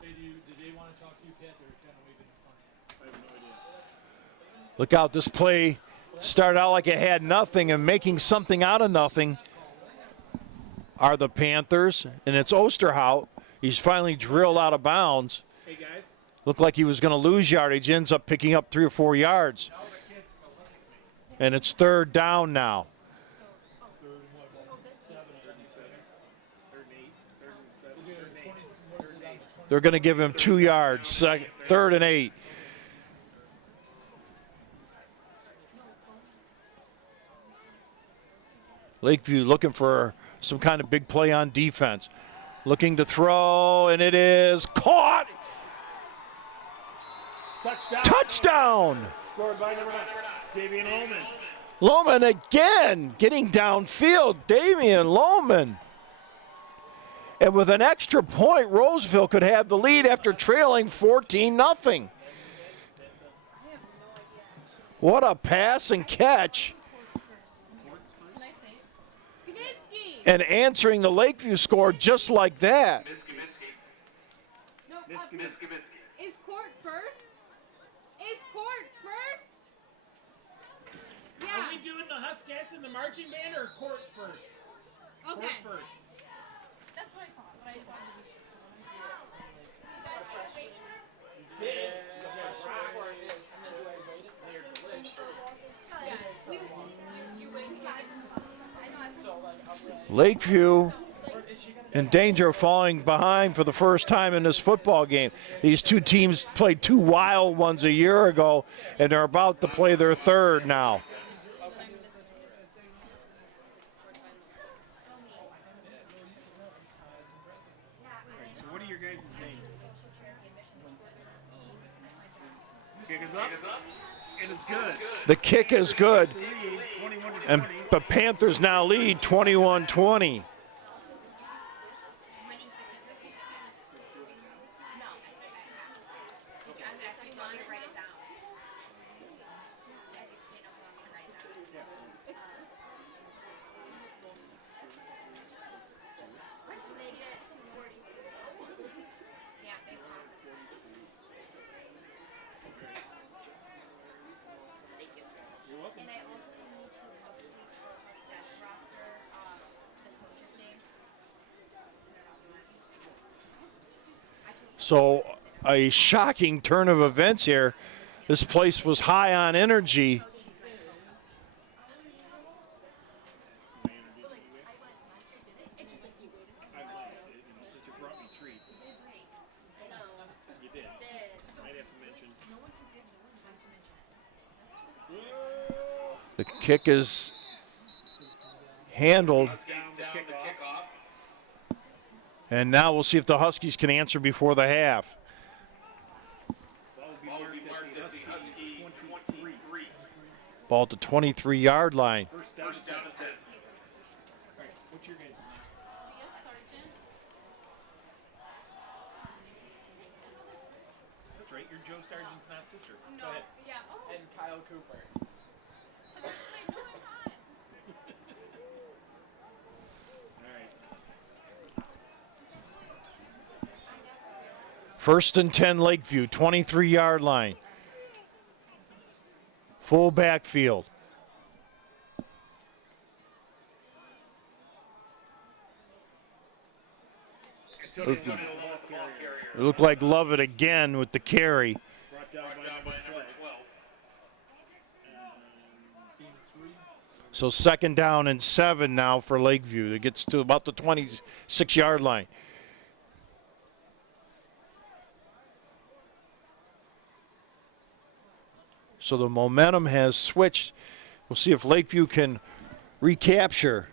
Did they want to talk to you, Pat? They're kind of waving in front. I have no idea. Look out, this play started out like it had nothing, and making something out of nothing are the Panthers, and it's Osterhout. He's finally drilled out of bounds. Hey, guys. Looked like he was going to lose yardage, ends up picking up 3 or 4 yards. And it's 3rd down now. Third and 8. Third and 7. Third and 8. They're going to give him 2 yards, 3rd and 8. Lakeview looking for some kind of big play on defense. Looking to throw, and it is caught. Touchdown. Touchdown! Scored by number 9, Davian Ullman. Lohman again getting downfield. Damian Lohman. And with an extra point, Roseville could have the lead after trailing 14-0. What a pass and catch. Can I say it? Kavitsky! And answering the Lakeview score just like that. No, is court first? Is court first? Are Yeah. we doing the Huscats and the marching band or court first? Okay. Court first. That's what I thought. But I thought we should. You guys get fake tats? Yes. You wait to get I know I Lakeview in danger of falling behind for the first time in this football game. These 2 teams played 2 wild ones a year ago, and they're about to play their 3rd now. So what are your guys' names? Kick is up, and it's good. The kick is good, Lead 21 to 20. and the Panthers now lead 21-20. So a shocking turn of events here. This place was high on energy. The kick is handled. And now we'll see if the Huskies can answer before the half. Ball at the 23-yard line. First down. What's your guys' name? Leah Sargent. That's right. You're Joe Sargent's not sister. No. Go ahead. Yeah. Oh. And Kyle Cooper. I was gonna say, no, I'm not. All right. First and 10 Lakeview, 23-yard line. Full backfield. It looked like Lovett again with the carry. Brought down by number 12. So second down and 7 now for Lakeview. It gets to about the 26-yard line. So the momentum has switched. We'll see if Lakeview can recapture.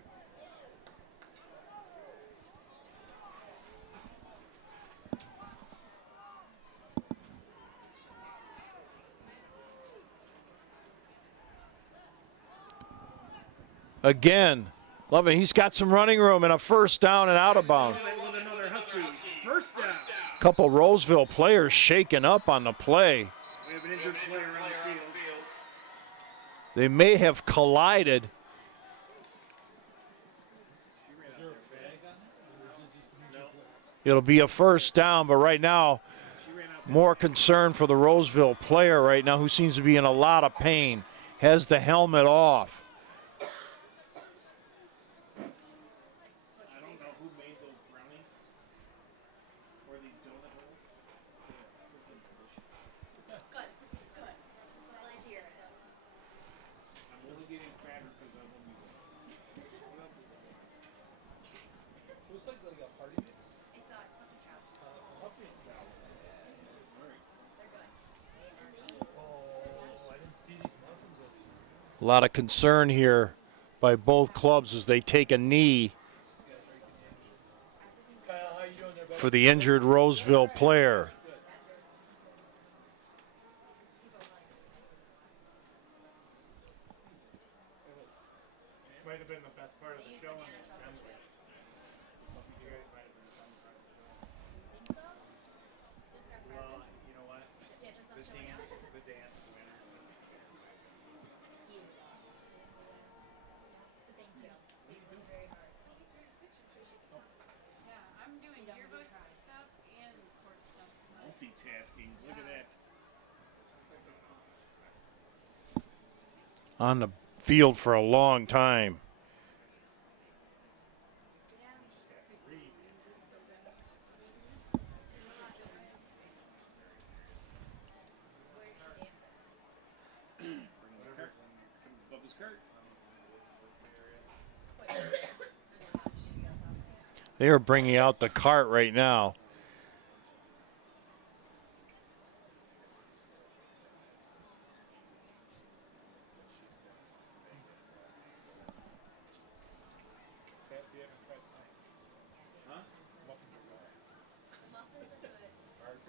Again, love it. He's got some running room and a first down and out of bounds. With another Husky. First down. Couple Roseville players shaken up on the play. We have an injured player on the field. They may have collided. It'll be a first down, but right now, more concern for the Roseville player right now who seems to be in a lot of pain. Has the helmet off. I don't know who made those brownies or these donut holes. Good. I like to hear it. I'm only getting fatter because I'm only. Looks like a party mix. It's a puppy chow. Puppy chow. They're good. Oh, I didn't see these muffins. A lot of concern here by both clubs as they take a knee Kyle, how you doing there, buddy? for the injured Roseville player. Might have been the best part of the show on the assembly. You guys might have been some part of the show. Think so? Just our Well, presents? you know what? Yeah, just The us showing dance, up. the dance winner. He was awesome. But thank you. We worked very hard. Yeah, I'm doing yearbook stuff and court stuff tonight. Multitasking. Look at that. On the field for a long time. Comes Bubba's cart. They are bringing out the cart right now.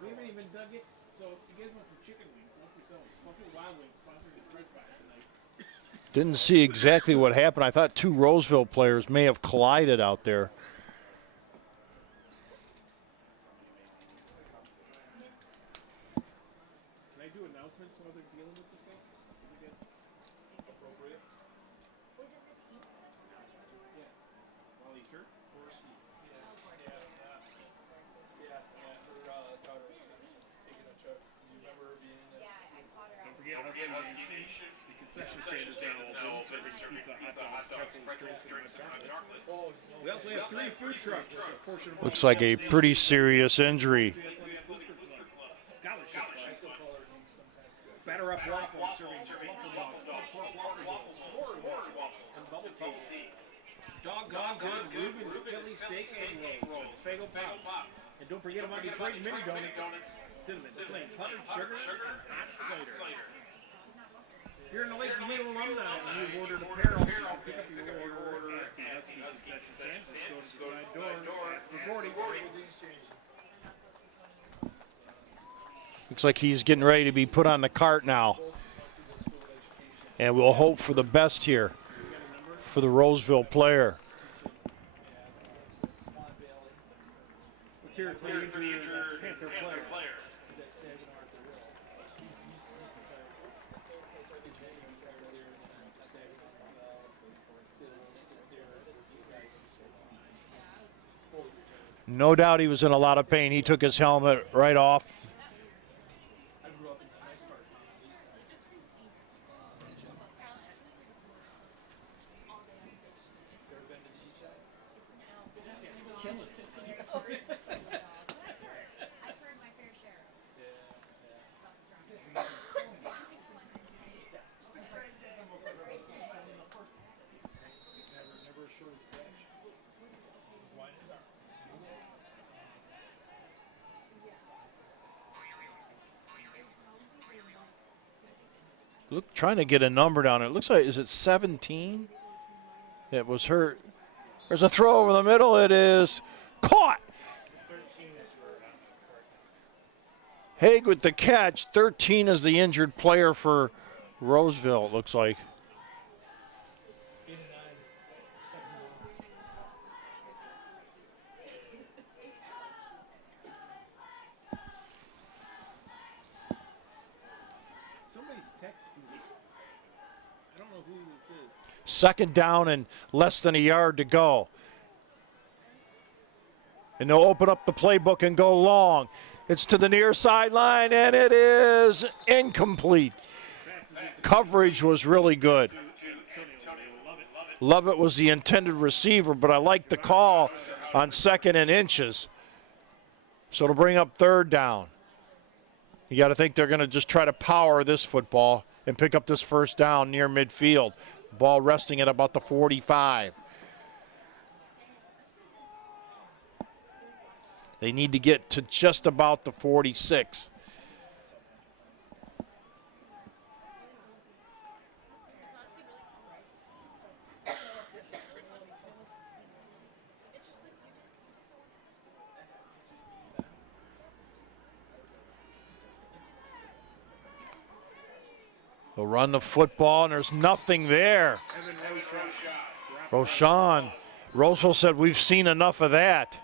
We haven't even dug it. So if you guys want some chicken wings, help yourselves. Buffalo Wild Wings sponsors the Press Box tonight. Didn't see exactly what happened. I thought two Roseville players may have collided out there. Can I do announcements while they're dealing with this guy? I think that's appropriate. Was it this heat? Yeah. While he's hurt. Yeah, her daughter was taking a truck. You remember her being in Yeah, I caught her Don't out. forget Husky Nation. The concession stand is now open. Serving pizza, hot dogs, pretzels, drinks, and hot chocolate. Oh, We also have 3 food trucks. A portion of Looks like a pretty serious injury. the athletic booth scholarship class. Batter up waffles, serving waffle dogs, pulled pork waffle balls, boardwalk, and bubble tea. Doggone good Reuben Philly steak egg rolls with Fago Pop. And don't forget about Detroit mini donuts, cinnamon, plain powdered sugar, and hot cider. If you're in the Lakeview alumni and you've ordered apparel, you can pick up your order at the Husky concession stand. Just go to the side door, ask for Gordy. Looks like he's getting ready to be put on the cart now. And we'll hope for the best here for the Roseville player. Let's hear it for the injured Panther player. No doubt he was in a lot of pain. He took his helmet right off. I've heard my fair share about the surroundings. Look, trying to get a number down. It looks like, is it 17? It was hurt. There's a throw over the middle. It is caught. Haig with the catch. 13 is the injured player for Roseville, it looks like. Somebody's texting me. I don't know who this is. Second down and less than a yard to go. And they'll open up the playbook and go long. It's to the near sideline, and it is incomplete. Coverage was really good. Lovett was the intended receiver, but I like the call on 2nd and inches. So it'll bring up 3rd down. You got to think they're going to just try to power this football and pick up this 1st down near midfield. Ball resting at about the 45. They need to get to just about the 46. They'll run the football, and there's nothing there. Roshan. Roseville said, we've seen enough of that.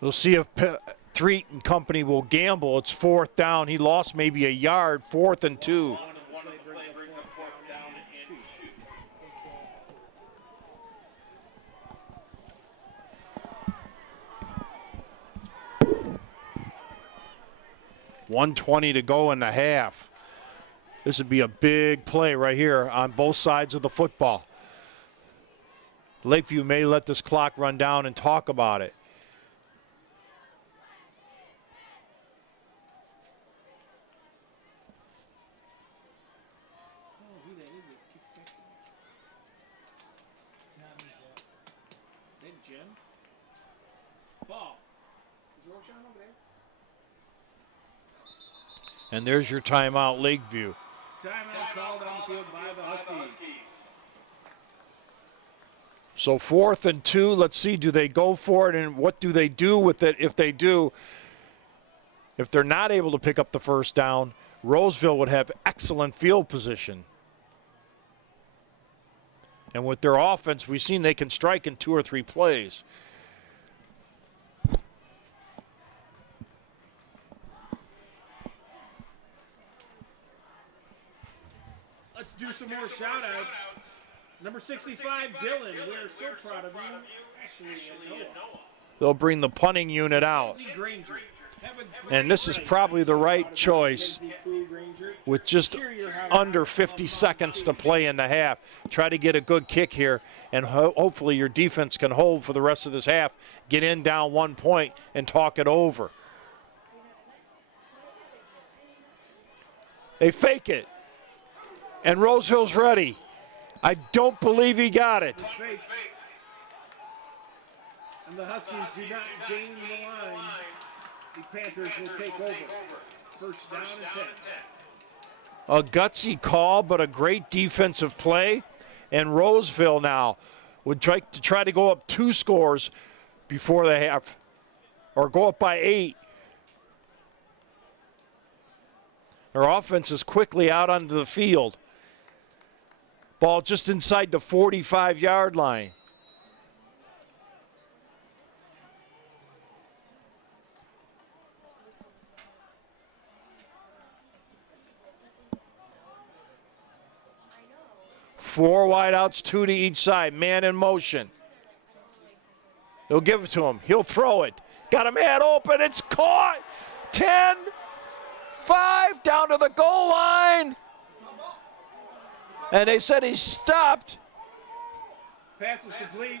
We'll see if Treat and company will gamble. It's 4th down. He lost maybe a yard. 4th and 2. $1:20 to go in the half. This would be a big play right here on both sides of the football. Lakeview may let this clock run down and talk about it. And there's your timeout, Lakeview. Timeout called on the field by the Huskies. So 4th and 2, let's see, do they go for it, and what do they do with it if they do? If they're not able to pick up the 1st down, Roseville would have excellent field position. And with their offense, we've seen they can strike in 2 or 3 plays. Let's do some more shout-outs. Number 65, Dylan. We're so proud of you. Ashley and Noah. They'll bring the punting unit out. Granger. And this is probably the right choice with just under 50 seconds to play in the half. Try to get a good kick here, and hopefully your defense can hold for the rest of this half, get in down 1 point, and talk it over. They fake it, and Roseville's ready. I don't believe he got it. Fake. And the Huskies do not gain the line. The Panthers will take over. First down and 10. A gutsy call, but a great defensive play. And Roseville now would try to go up 2 scores before the half, or go up by 8. Their offense is quickly out onto the field. Ball just inside the 45-yard line. Four wideouts, 2 to each side. Man in motion. They'll give it to him. He'll throw it. Got a man open. It's caught. 10, 5, down to the goal line. And they said he stopped. Pass is complete.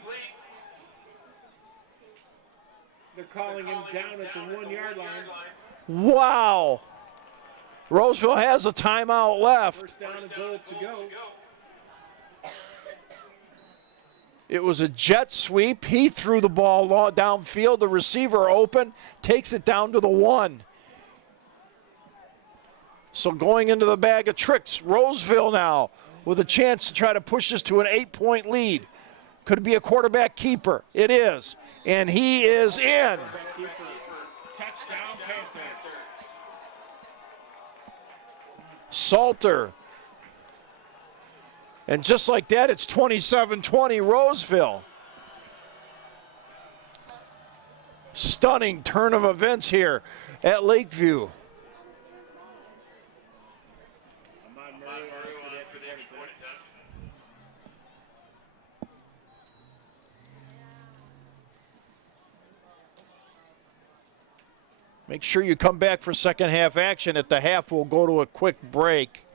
They're calling him down at the 1-yard line. Wow. Roseville has a timeout left. First down and goal to go. It was a jet sweep. He threw the ball downfield. The receiver open, takes it down to the 1. So going into the bag of tricks, Roseville now with a chance to try to push this to an 8-point lead. Could it be a quarterback keeper? It is. And he is in. Touchdown, Panthers. Salter. And just like that, it's 27-20 Roseville. Stunning turn of events here at Lakeview. Make sure you come back for second half action. At the half, we'll go to a quick break.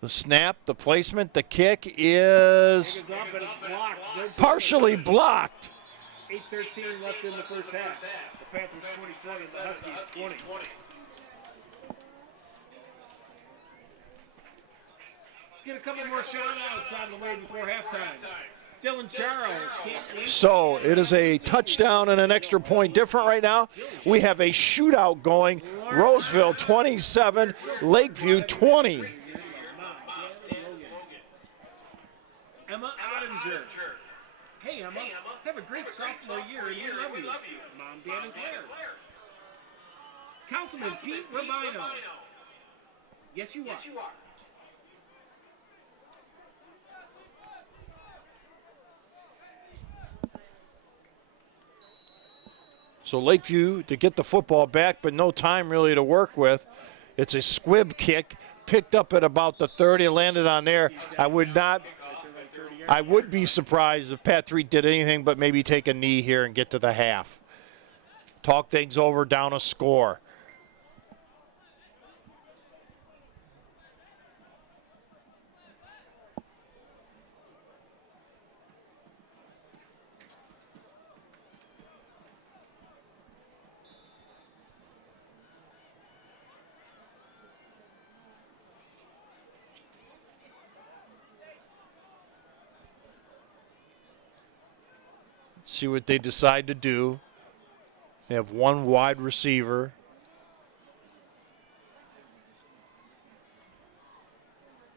The snap, the placement, the kick is partially blocked. 8:13 left in the first half. The Panthers 27, the Huskies 20. Let's get a couple more shout-outs on the way before halftime. Dylan Charo can't win. So it is a touchdown and an extra point different right now. We have a shootout going. Roseville 27, Lakeview 20. Emma Ottinger. Hey, Emma. Have a great sophomore year, and we love you. Mom, Dad, and Claire. Councilman Pete Rubino. Yes, you are. So Lakeview to get the football back, but no time really to work with. It's a squib kick, picked up at about the 30, landed on there. I would be surprised if Pat 3 did anything but maybe take a knee here and get to the half. Talk things over, down a score. See what they decide to do. They have one wide receiver.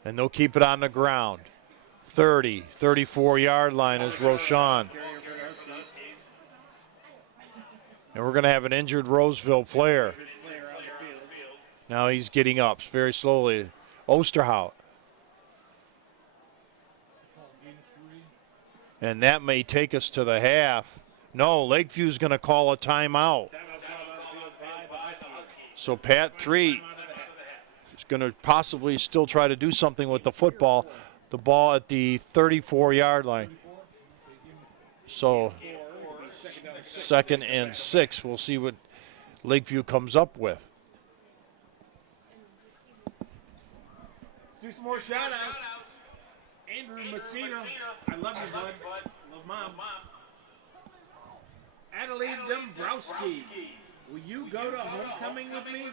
And they'll keep it on the ground. 30, 34-yard line is Roshan. And we're going to have an injured Roseville player. Now he's getting up very slowly. Osterhout. And that may take us to the half. No, Lakeview's going to call a timeout. So Pat 3 is going to possibly still try to do something with the football. The ball at the 34-yard line. So 2nd and 6. We'll see what Lakeview comes up with. do some more shout outs. Andrew Messina, I love you, bud. Love Mom. Adelaide Dombrowski, will you go to homecoming with me?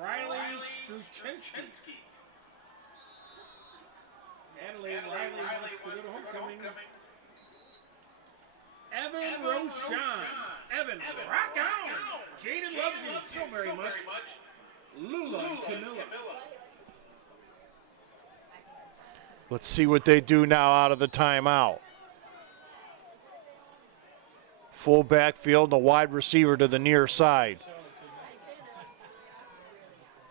Riley Struczynski. Riley wants to go to homecoming. Evan Roshan. Evan, rock on! Jaden loves you so very much. Lula and Camilla. Let's see what they do now out of the timeout. Full backfield, the wide receiver to the near side.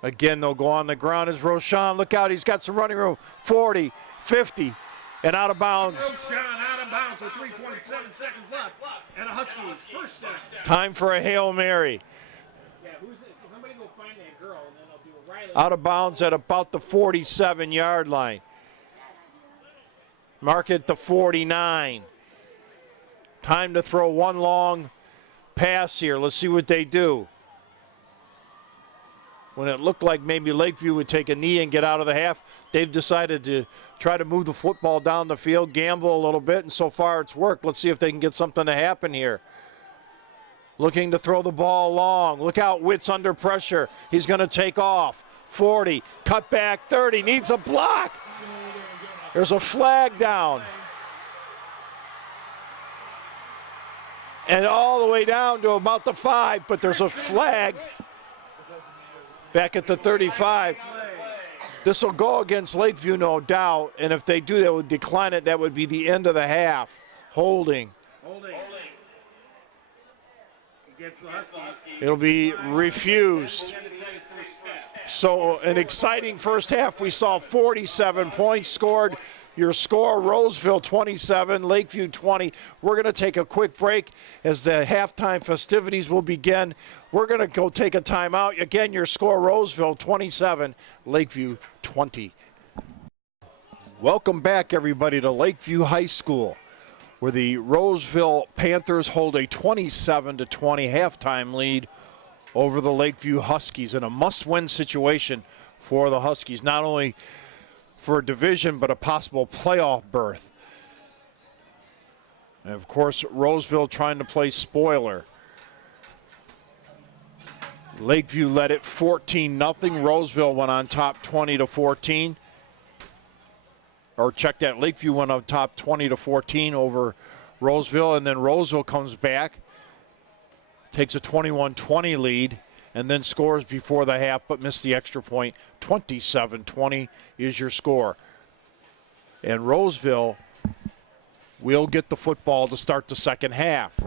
Again, they'll go on the ground as Roshan. Look out, he's got some running room. 40, 50, and out of bounds. Roshan out of bounds with 3.7 seconds left. And a Huskies first down. Time for a Hail Mary. Yeah, who's it? Somebody go find that girl, and then I'll do a Riley. Out of bounds at about the 47-yard line. Mark it the 49. Time to throw one long pass here. Let's see what they do. When it looked like maybe Lakeview would take a knee and get out of the half, they've decided to try to move the football down the field, gamble a little bit, and so far it's worked. Let's see if they can get something to happen here. Looking to throw the ball long. Look out, Witt's under pressure. He's going to take off. 40, cut back 30, needs a block. There's a flag down. And all the way down to about the 5, but there's a flag back at the 35. This will go against Lakeview, no doubt, and if they do, they would decline it. That would be the end of the half. Holding. Against the Huskies. It'll be refused. So an exciting first half. We saw 47 points scored. Your score, Roseville 27, Lakeview 20. We're going to take a quick break as the halftime festivities will begin. We're going to go take a timeout. Again, your score, Roseville 27, Lakeview 20. Welcome back, everybody, to Lakeview High School, where the Roseville Panthers hold a 27-20 halftime lead over the Lakeview Huskies in a must-win situation for the Huskies, not only for a division but a possible playoff berth. And of course, Roseville trying to play spoiler. Lakeview led it 14-0. Roseville went on top 20-14. Or check that, Lakeview went on top 20-14 over Roseville, and then Roseville comes back, takes a 21-20 lead, and then scores before the half but missed the extra point. 27-20 is your score. And Roseville will get the football to start the second half.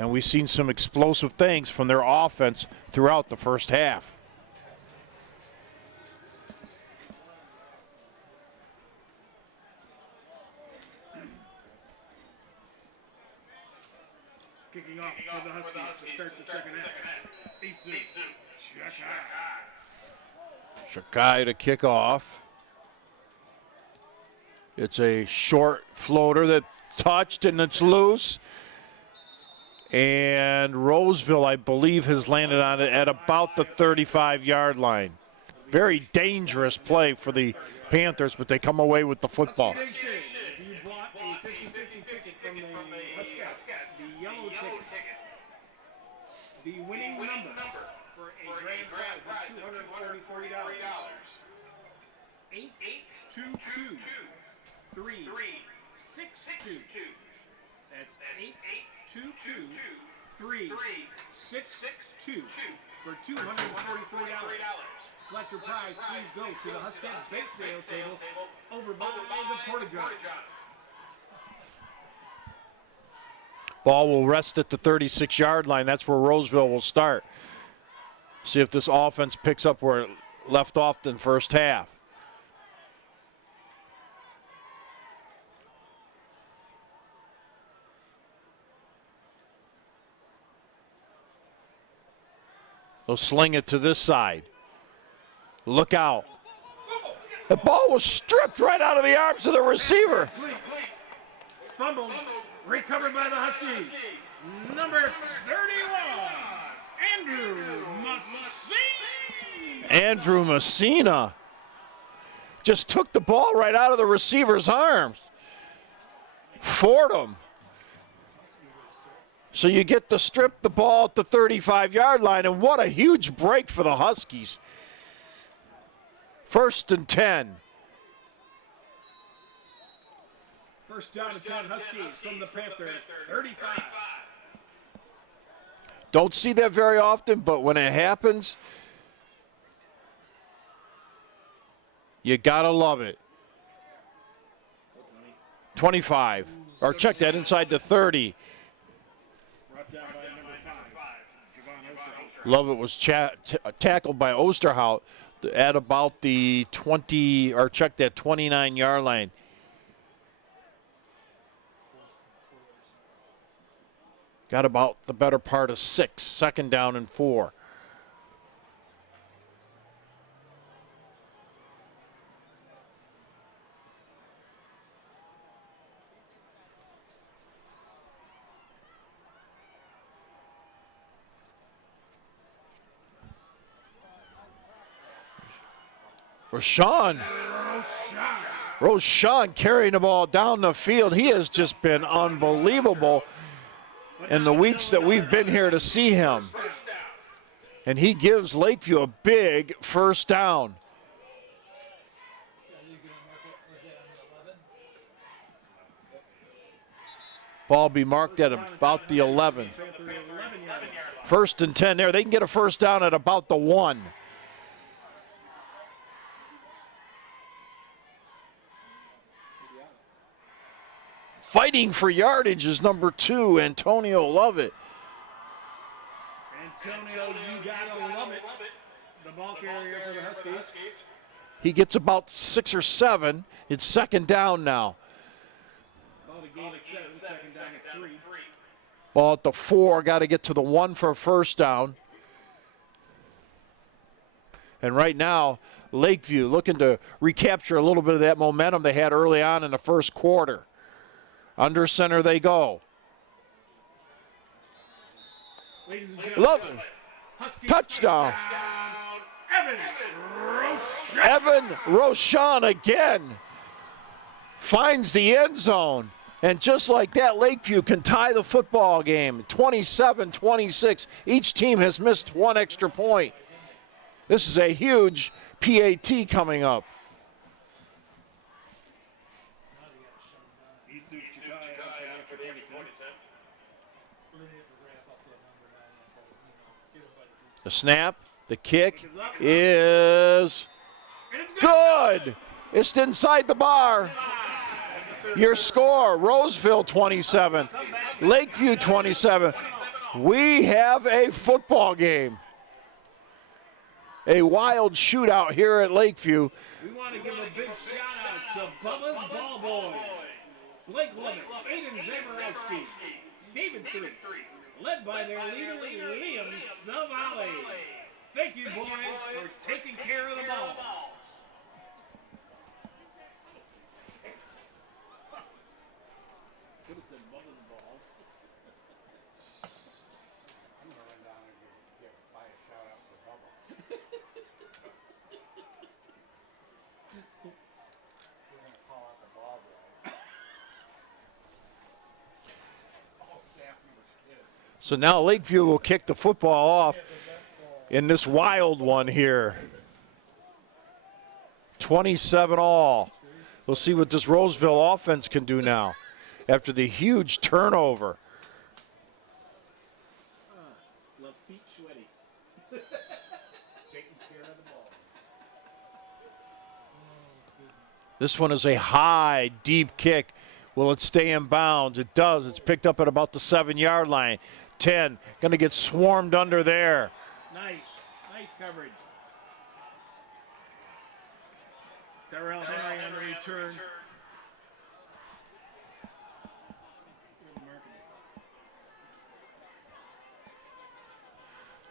And we've seen some explosive things from their offense throughout the first half. Kicking off for the Huskies to start the second half. Isu Shakai to kick off. It's a short floater that touched and it's loose. And Roseville, I believe, has landed on it at about the 35-yard line. Very dangerous play for the Panthers, but they come away with the football. If you bought a 50-50 ticket from the Huskies, the yellow ticket, the winning number for a grand prize of $243. 822 362. That's 822 362 for $243. Collect your prize, please go to the Husky bake sale table over by the Porta-John. Ball will rest at the 36-yard line. That's where Roseville will start. See if this offense picks up where it left off in the first half. They'll sling it to this side. Look out. The ball was stripped right out of the arms of the receiver. Fumble, recovered by the Huskies. Number 31, Andrew Messina. Andrew Messina just took the ball right out of the receiver's arms. Fordham. So you get to strip the ball at the 35-yard line, and what a huge break for the Huskies. 1st and 10. First down and 10 Huskies from the Panther 35. Don't see that very often, but when it happens, you gotta love it. 25. Or check that inside the 30. Brought down by number 5, Javon Osterhout. Love it was tackled by Osterhout at about the 20, or check that 29-yard line. Got about the better part of 6, 2nd down and 4. Roshan carrying the ball down the field. He has just been unbelievable in the weeks that we've been here to see him. And he gives Lakeview a big 1st down. Ball be marked at about the 11. 1st and 10 there. They can get a 1st down at about the 1. Fighting for yardage is number 2, Antonio Lovett. Antonio, you gotta love it. The ball carrier for the Huskies. He gets about 6 or 7. It's 2nd down now. Called a gain of 7, 2nd down at 3. Ball at the 4, got to get to the 1 for a 1st down. And right now, Lakeview looking to recapture a little bit of that momentum they had early on in the 1st quarter. Under center they go. Ladies and gentlemen, Love it. Huskies Touchdown. Evan Roshan again finds the end zone. And just like that, Lakeview can tie the football game. 27-26. Each team has missed 1 extra point. This is a huge PAT coming up. The snap, the kick is good. It's inside the bar. Your score, Roseville 27, Lakeview 27. We have a football game. A wild shootout here at Lakeview. We want to give a big shout out to Bubba's Ball Boys, Blake Lovett, Aiden Zaborowski, David 3, led by their leader Liam Savali. Thank you, boys, for taking care of the ball. Could have said Bubba's Balls. I'm gonna run down and buy a shout out for Bubba. We're gonna call out the ball boys. All staff members' kids. So now Lakeview will kick the football off in this wild one here. 27 all. We'll see what this Roseville offense can do now after the huge turnover. Lafitte Sweaty. Taking care of the ball. This one is a high, deep kick. Will it stay in bounds? It does. It's picked up at about the 7-yard line. 10. Going to get swarmed under there. Nice coverage. Darrell Henry on the return.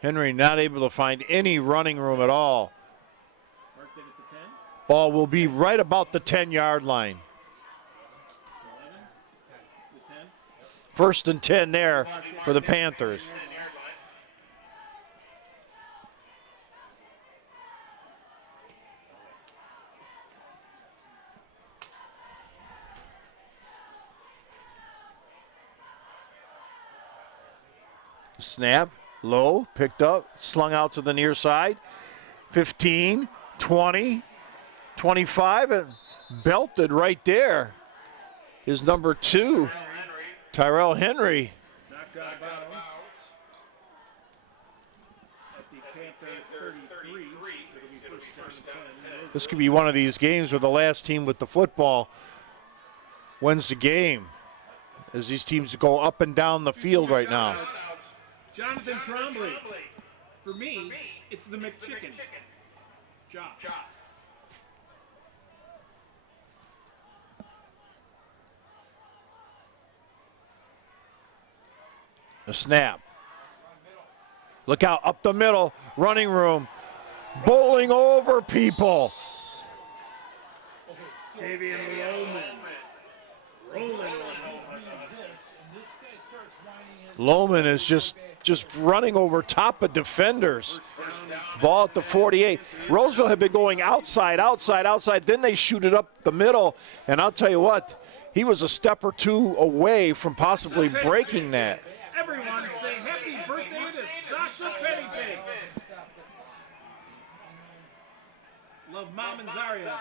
Henry not able to find any running room at all. Marked it at the 10. Ball will be right about the 10-yard line. 11. The 10. 1st and 10 there for the Panthers. Snap, low, picked up, slung out to the near side. 15, 20, 25, and belted right there is number 2, Tyrell Henry. Knocked out of bounds. At the Panther 33. It'll be first down and 10. This could be one of these games where the last team with the football wins the game, as these teams go up and down the field right now. Jonathan Trombley. For me, it's the McChicken. Josh. A snap. Look out, up the middle, running room, bowling over people. Davian Loman. Rolling on This guy starts whining at Loman is just running over top of defenders. Ball at the 48. Roseville had been going outside. Then they shoot it up the middle. And I'll tell you what, he was a step or two away from possibly breaking that. Everyone say happy birthday to Sasha Pennypig. Love Mom and Zaria.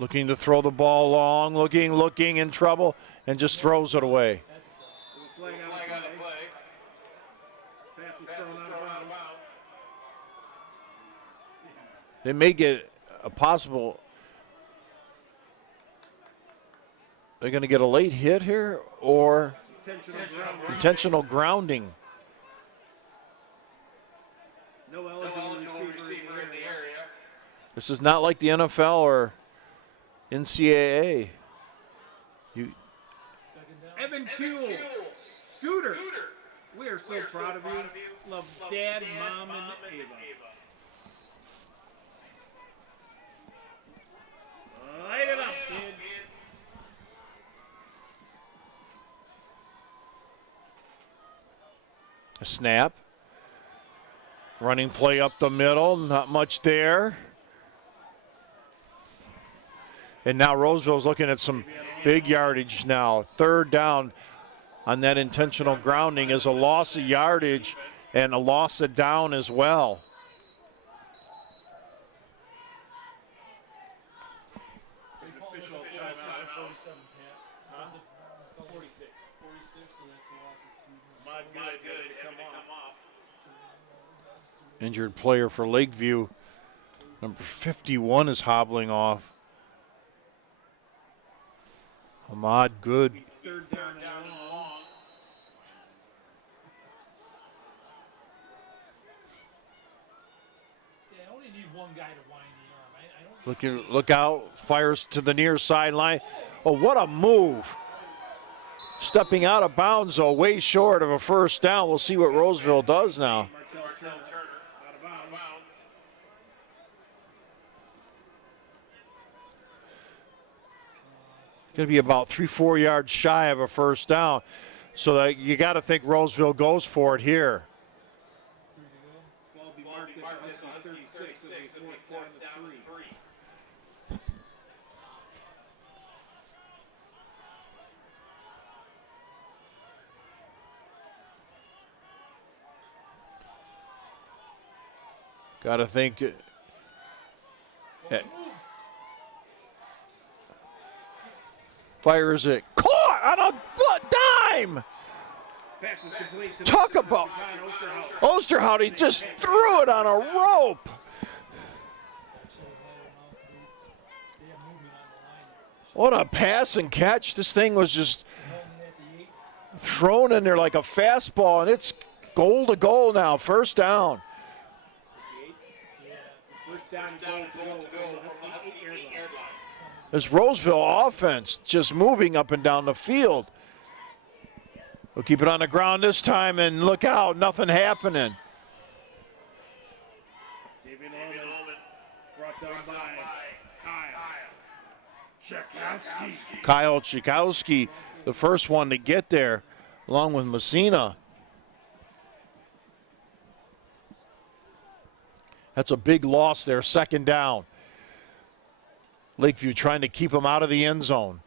Looking to throw the ball long, looking in trouble, and just throws it away. Flag on the play. Pass is thrown out of bounds. They may get a possible. They're going to get a late hit here or intentional grounding. No eligible receiver in the area. This is not like the NFL or NCAA. Evan Kuehl, Scooter. We are so proud of you. Love Dad, Mom, and Ava. Light it up, kids. A snap. Running play up the middle, not much there. And now Roseville's looking at some big yardage now. Third down on that intentional grounding is a loss of yardage and a loss of down as well. Official timeout. 47, Pat. Was it 46. 46, so that's the loss of 2. Mud good to come off. Injured player for Lakeview. Number 51 is hobbling off. Ahmad Good. Third down and long. Yeah, I only need one guy to wind the arm. I don't Look out, fires to the near sideline. Oh, what a move. Stepping out of bounds, though, way short of a first down. We'll see what Roseville does now. Martell Turner out of bounds. Going to be about 3-4 yards shy of a first down. So that you got to think Roseville goes for it here. Ball be marked at the Husky 36. It'll be fourth down and 3. Got to think. Fires it. Caught on a dime. Pass is complete to Talk about Osterhout. He just threw it on a rope. What a pass and catch. This thing was just thrown in there like a fastball, and it's goal to goal now. First down. First down and goal to go from the Husky 8-yard line. This Roseville offense just moving up and down the field. We'll keep it on the ground this time, and look out, nothing happening. David Loman brought down by Kyle Chakowski. Kyle Chikowski, the first one to get there, along with Messina. That's a big loss there, second down. Lakeview trying to keep him out of the end zone.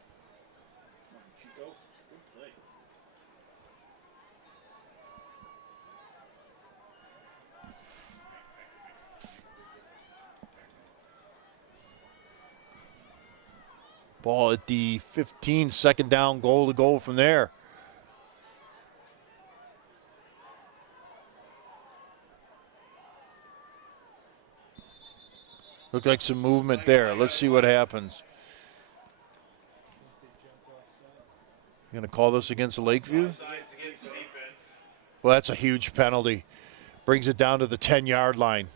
Ball at the 15, second down, goal to go from there. Look like some movement there. Let's see what happens. You gonna call this against Lakeview? Well, that's a huge penalty. Brings it down to the 10-yard line.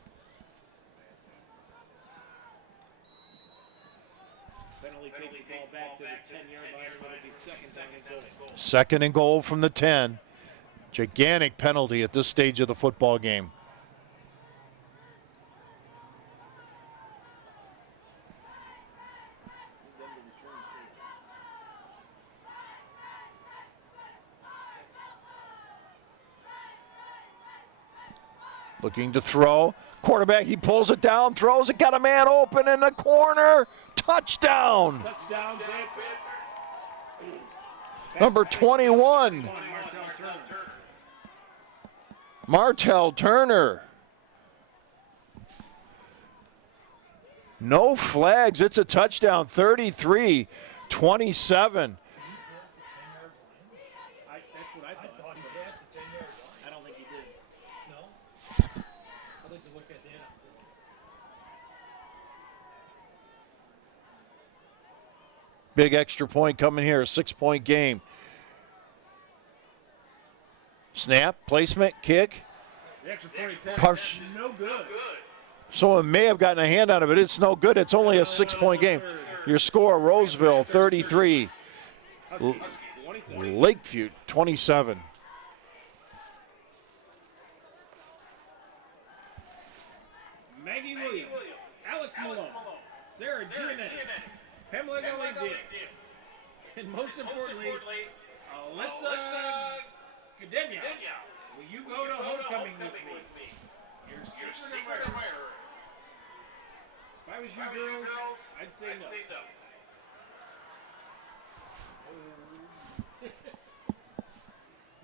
Penalty takes the ball back to the 10-yard line. It'll be second down and goal. Second and goal from the 10. Gigantic penalty at this stage of the football game. Looking to throw. Quarterback, he pulls it down, throws it, got a man open in the corner. Touchdown. Touchdown, Number 21, Martell Turner. No flags. It's a touchdown, 33-27. That's what I thought. Thought he passed the 10-yard line. I don't think he did. No? I'd like to look at that. Big extra point coming here, a 6-point game. Snap, placement, kick. The extra point attempt, Push. no good. Someone may have gotten a hand on it, but it's no good. It's only a 6-point game. Your score, Roseville 33, Husky, 27. Lakeview 27. Maggie Williams, Alex Malone, Sarah Giannetti, Pamela Galley, and most importantly, Alyssa Cadenia. Will you go to homecoming with me? Your secret admirer. If I was you girls, I'd say no.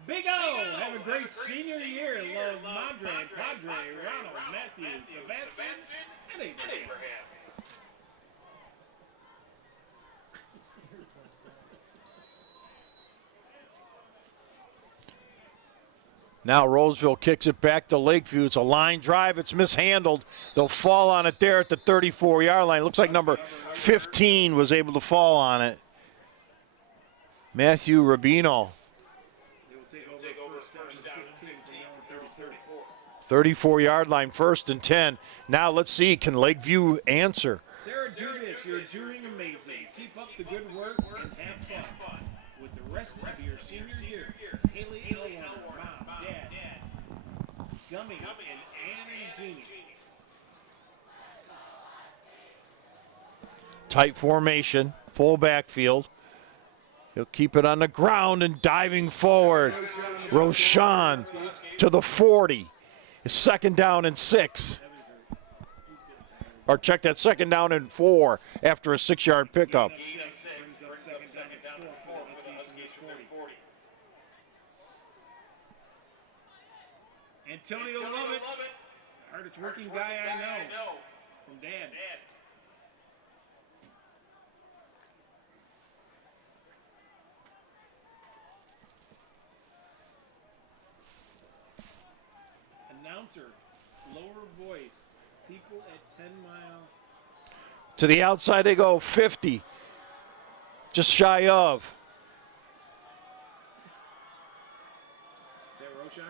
Big O, have a great senior year. Love Madre, Padre, Ronald, Matthew, Sebastian, and Abraham. Now Roseville kicks it back to Lakeview. It's a line drive. It's mishandled. They'll fall on it there at the 34-yard line. Looks like number 15 was able to fall on it. Matthew Rubino. They will take over first down and 15 from now on 34. 34-yard line, first and 10. Now let's see, can Lakeview answer? Sarah Dugas, you're doing amazing. Keep up the good work and have fun with the rest of your senior year. Haley Elwonder, Mom, Dad, Gummy, and Ann and Jeannie. Tight formation, full backfield. He'll keep it on the ground and diving forward. Roshan to the 40. Second down and 6. Or check that, second down and 4 after a 6-yard pickup. Brings up second down and 4 for the Huskies from the 40. Antonio Lovett, hardest working guy I know, from Dad. Announcer, lower voice, people at 10 Mile. To the outside they go, 50. Just shy of. Is that Roshan?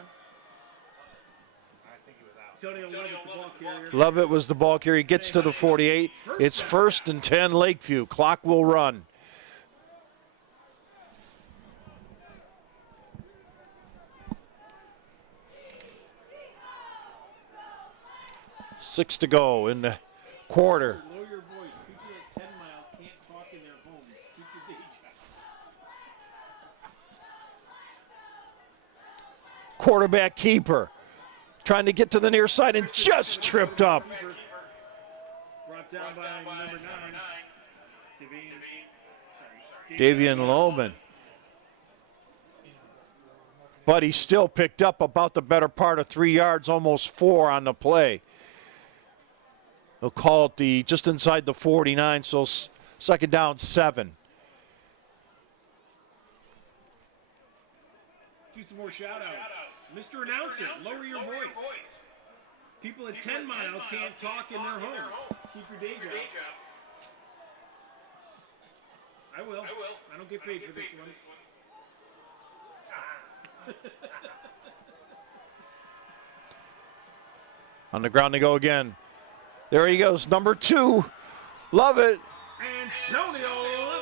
I think he was out. Antonio Lovett, the ball carrier. Lovett was the ball carrier. He gets to the 48. It's first and 10, Lakeview. Clock will run. Six to go in the quarter. Lower your voice. People at 10 Mile can't talk in their homes. Keep your day job. Quarterback keeper trying to get to the near side and just tripped up. Brought down by number 9, Davian Lohman. But he still picked up about the better part of 3 yards, almost 4 on the play. They'll call it just inside the 49, so Second down, 7. Do some more shout outs. Mr. Announcer, lower your voice. People at 10 Mile can't talk in their homes. Keep your day job. I will. I don't get paid for this one. On the ground they go again. There he goes, number 2. Love it.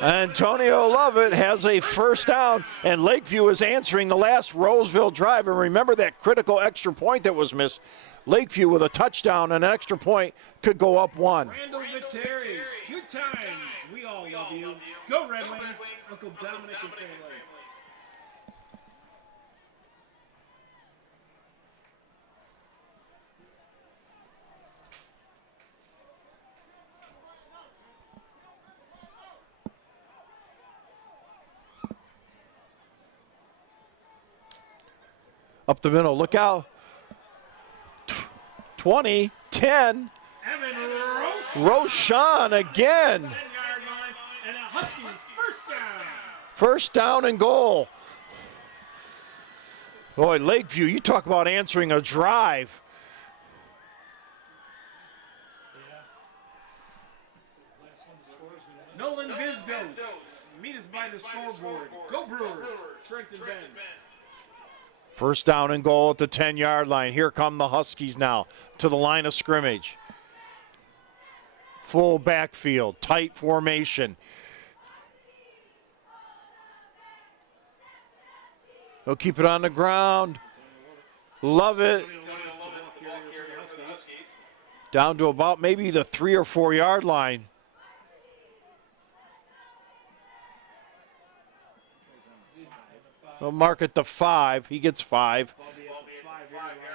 Antonio Lovett has a first down, and Lakeview is answering the last Roseville drive. And remember that critical extra point that was missed. Lakeview with a touchdown and an extra point could go up 1. Randall Viteri, good times. We all love you. Go Red Wings. Uncle Dominic and family. Up the middle, look out. 20, 10. Evan Roshan again. 10-yard line and a Husky first down. First down and goal. Boy, Lakeview, you talk about answering a drive. Nolan Vizdos. Meet us by the scoreboard. Go Brewers. Trenton Bend. First down and goal at the 10-yard line. Here come the Huskies now to the line of scrimmage. Full backfield, tight formation. They'll keep it on the ground. Love it. Down to about maybe the 3 or 4 yard line. They'll mark it to 5. He gets 5.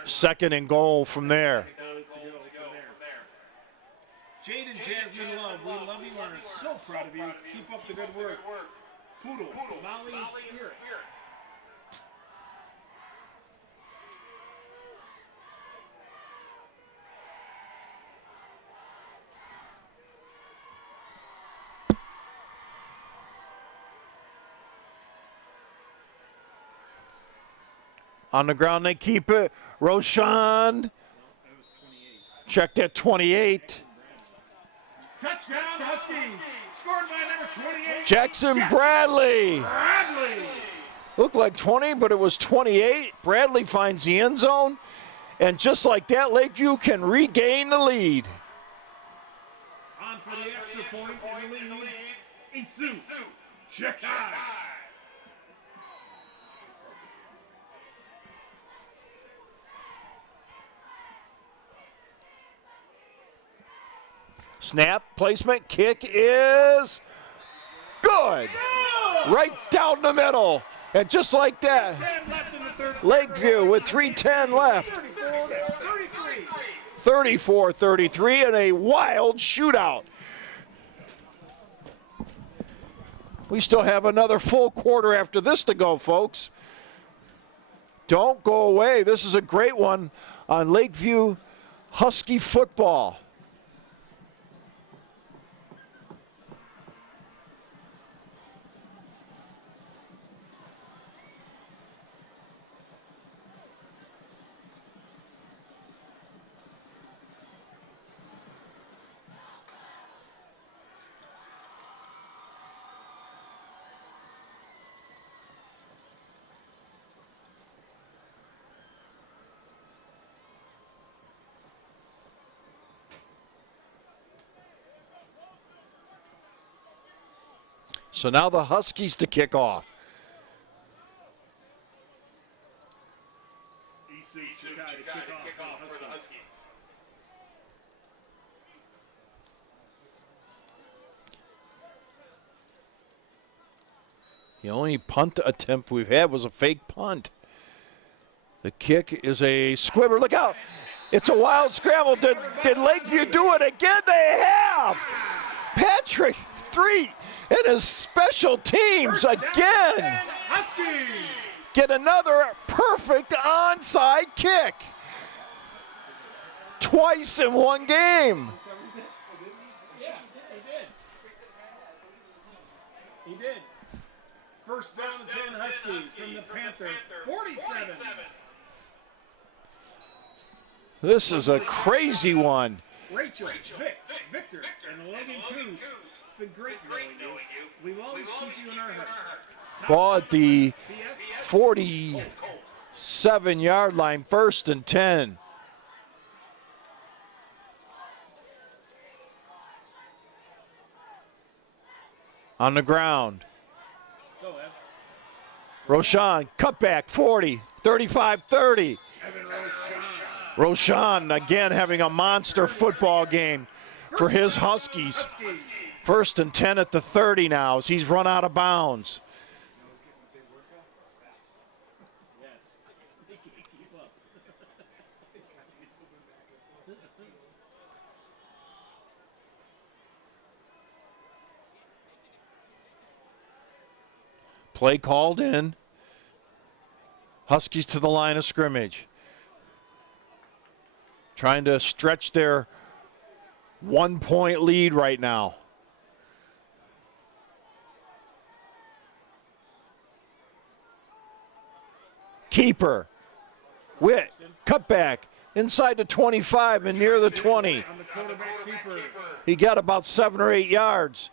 Second and goal from there. Jade and Jasmine Love, we love you and are so proud of you. Keep up the good work. Poodle, Molly, Spirit. On the ground they keep it. Roshan. Checked at 28. Touchdown Huskies. Scored by number 28. Jackson Bradley. Bradley. Looked like 20, but it was 28. Bradley finds the end zone. And just like that, Lakeview can regain the lead. On for the extra point in the lead. Isu. Check out. Snap, placement, kick is good. Right down the middle. And just like that, 10 left in the third. Lakeview with 3:10 left. 34-33. 34-33 in a wild shootout. We still have another full quarter after this to go, folks. Don't go away. This is a great one on Lakeview Husky football. So now the Huskies to kick off. Isu Chikai to kick off for the Huskies. The only punt attempt we've had was a fake punt. The kick is a squibber. Look out. It's a wild scramble. Did Lakeview do it again? They have. Patrick Threet and his special teams again Huskies. get another perfect onside kick. Twice in one game. Yeah, he did. He did. First down and 10 Huskies from the Panther 47. This is a crazy one. Rachel, Vic, Victor, and Logan Coos. It's been great knowing you. We will always keep you in our hearts. Ball at the PS, 47-yard line, 1st and 10. On the ground. Go, Ev. Roshan, cutback, 40, 35-30. Evan Roshan. Roshan again having a monster football game for his Huskies. Huskies. 1st and 10 at the 30 now as he's run out of bounds. Yes. He can't keep up. Play called in. Huskies to the line of scrimmage. Trying to stretch their 1-point lead right now. Keeper. Witt. Cutback. Inside the 25 and near the 20. On the quarterback keeper. He got about 7 or 8 yards.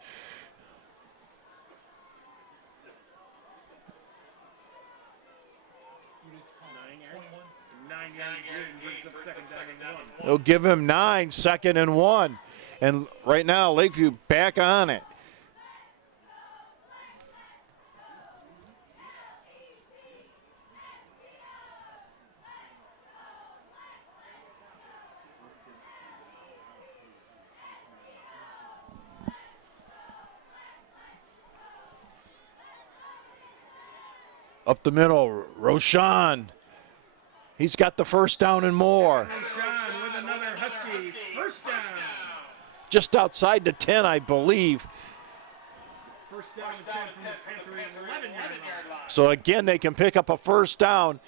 They'll give him 9, 2nd and 1. And right now, Lakeview back on it. Up the middle, Roshan. He's got the first down and more. Roshan with another Husky first down. Just outside the 10, I believe. First down and 10 from the Panther 11-yard line. So again, they can pick up a first down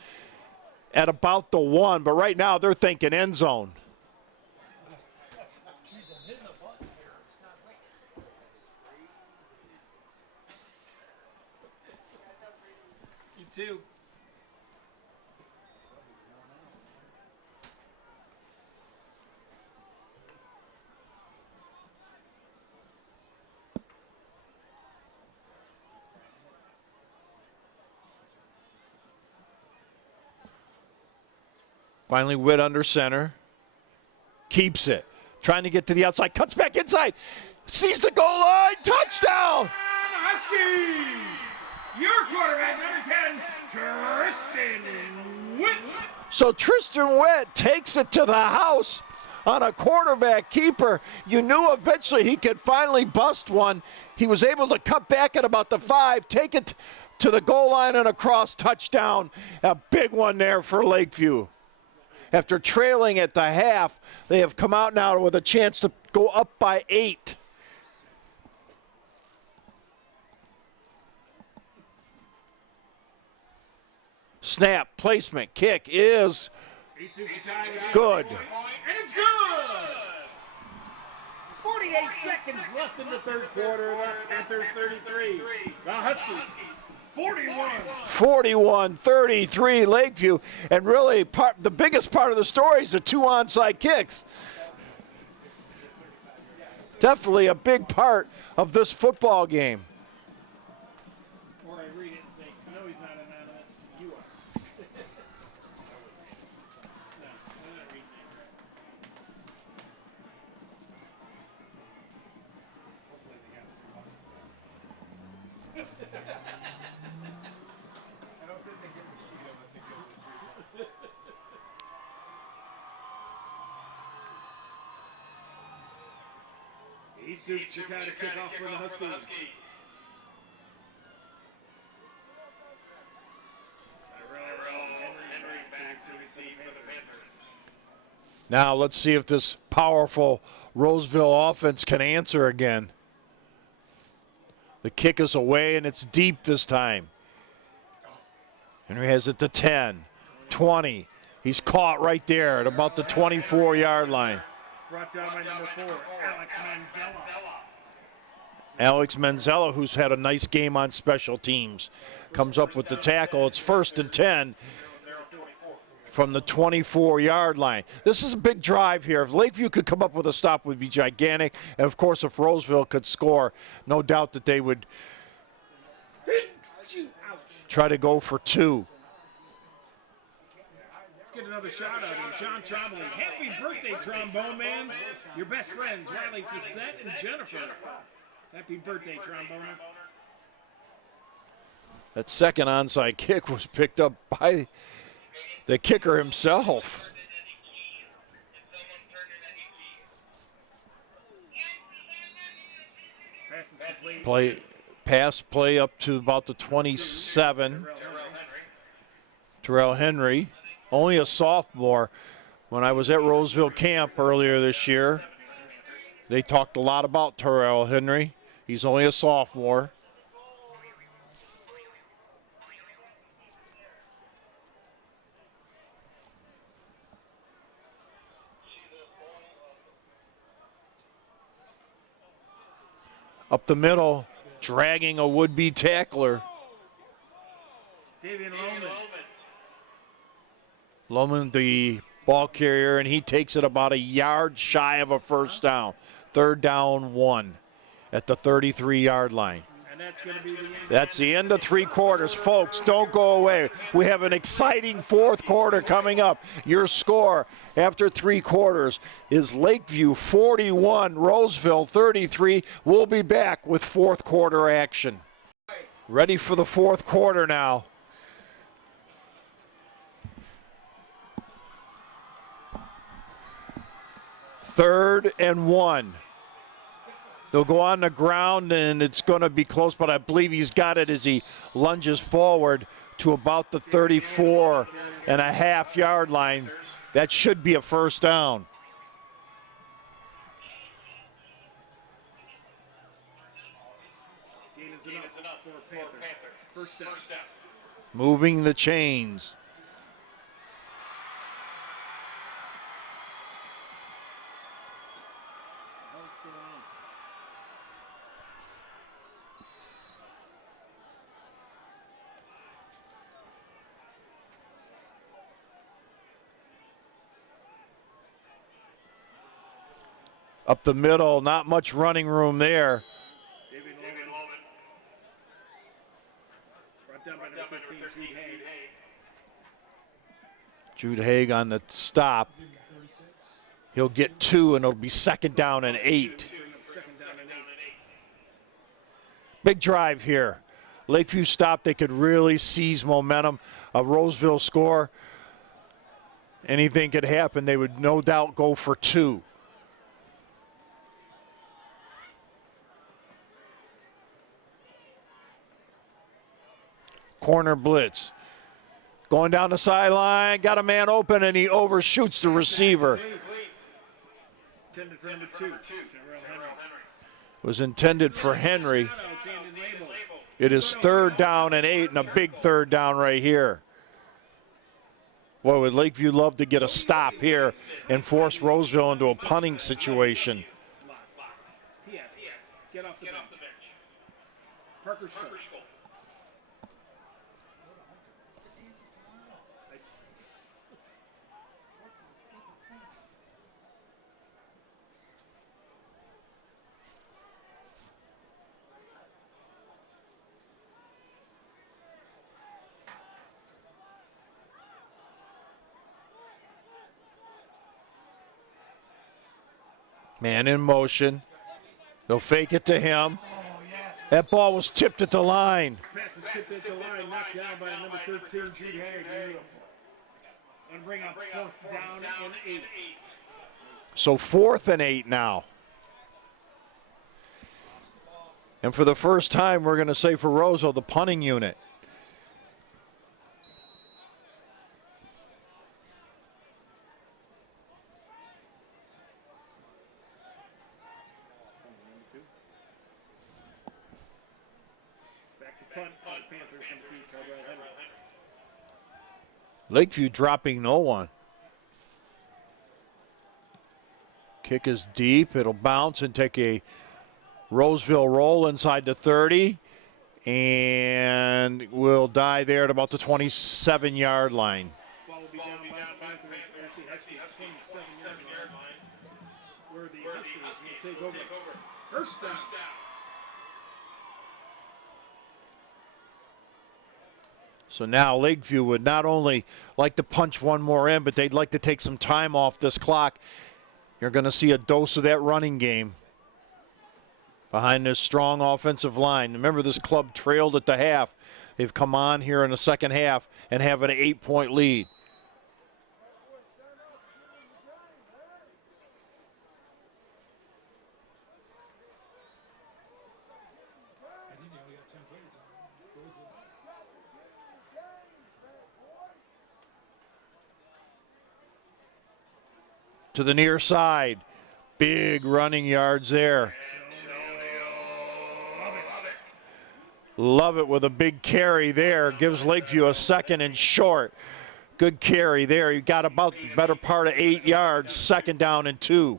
at about the 1, but right now they're thinking end zone. He's hitting the button here. It's not right. You too. Finally, Witt under center. Keeps it. Trying to get to the outside. Cuts back inside. Sees the goal line. Touchdown! Huskies! Your quarterback, number 10, Tristan Witt. So Tristan Witt takes it to the house on a quarterback keeper. You knew eventually he could finally bust one. He was able to cut back at about the 5, take it to the goal line and across, touchdown. A big one there for Lakeview. After trailing at the half, they have come out now with a chance to go up by 8. Snap, placement, kick is good. And it's good! 48 seconds left in the third quarter. The Panthers 33. The Huskies 41. 41-33 Lakeview. And really, the biggest part of the story is the 2 onside kicks. Definitely a big part of this football game. Or I read it and say, no, he's not anonymous. You are. No, I'm not reading I don't think they get the sheet unless they give it to Jesus Chicada kickoff for the Huskies. Now let's see if this powerful Roseville offense can answer again. The kick is away and it's deep this time. Henry has it to 10, 20. He's caught right there at about the 24-yard line. Brought down by number 4, Alex Manzella. Alex Manzella, who's had a nice game on special teams, comes up with the tackle. It's 1st and 10 from the 24-yard line. This is a big drive here. If Lakeview could come up with a stop, it would be gigantic. And, of course, if Roseville could score, no doubt that they would try to go for 2. Let's get another shout out here. John Trombley. Happy birthday, Trombone Man. Your best friends, Riley Fissette and Jennifer. Happy birthday, Tromboner. That second onside kick was picked up by the kicker himself. Pass is complete. Pass play up to about the 27. Terrell Henry, only a sophomore. When I was at Roseville camp earlier this year, they talked a lot about Terrell Henry. He's only a sophomore. Up the middle, dragging a would-be tackler. Davian Loman. Loman, the ball carrier, and he takes it about a yard shy of a first down. 3rd down 1 at the 33-yard line. And that's going to be the end. That's the end of 3 quarters. Folks, don't go away. We have an exciting 4th quarter coming up. Your score after 3 quarters is Lakeview 41, Roseville 33. We'll be back with 4th quarter action. Ready for the 4th quarter now. Third and 1. They'll go on the ground, and it's going to be close, but I believe he's got it as he lunges forward to about the 34.5-yard line. That should be a first down. Gain is enough for a Panther. First down. Moving the chains. What's going on? Up the middle, not much running room there. David Loman. Brought down by number 15, Jude Hay. Jude Haig on the stop. He'll get 2, and it'll be 2nd down and 8. Bring up 2nd down and 8. Big drive here. Lakeview stop, they could really seize momentum. A Roseville score, anything could happen. They would no doubt go for 2. Corner blitz. Going down the sideline, got a man open, and he overshoots the receiver. Intended for number 2, Terrell Henry. It was intended for Henry. Shout-outs, Andy Label. It is 3rd down and 8, and a big 3rd down right here. Boy, would Lakeview love to get a stop here and force Roseville into a punting situation. P.S. Get off the bench. Parker Stokes. Man in motion. They'll fake it to him. That ball was tipped at the line. Pass is tipped at the line, knocked down by number 13, Jude Hay. Beautiful. And bring up 4th down and 8. So 4th and 8 now. And for the first time, we're going to say for Roseville, the punting unit. Punt for the Panthers and the Terrell Henry. Lakeview dropping no one. Kick is deep. It'll bounce and take a Roseville roll inside the 30 and will die there at about the 27-yard line. Ball will be down by the Panthers at the Husky 27-yard line, where the Huskies will take over. First down. So now Lakeview would not only like to punch one more in, but they'd like to take some time off this clock. You're going to see a dose of that running game behind this strong offensive line. Remember, this club trailed at the half. They've come on here in the second half and have an 8-point lead. I think they only got 10 players on Roseville. To the near side. Big running yards there. Love it with a big carry there. Gives Lakeview a second and short. Good carry there. You got about the better part of 8 yards. Second down and 2.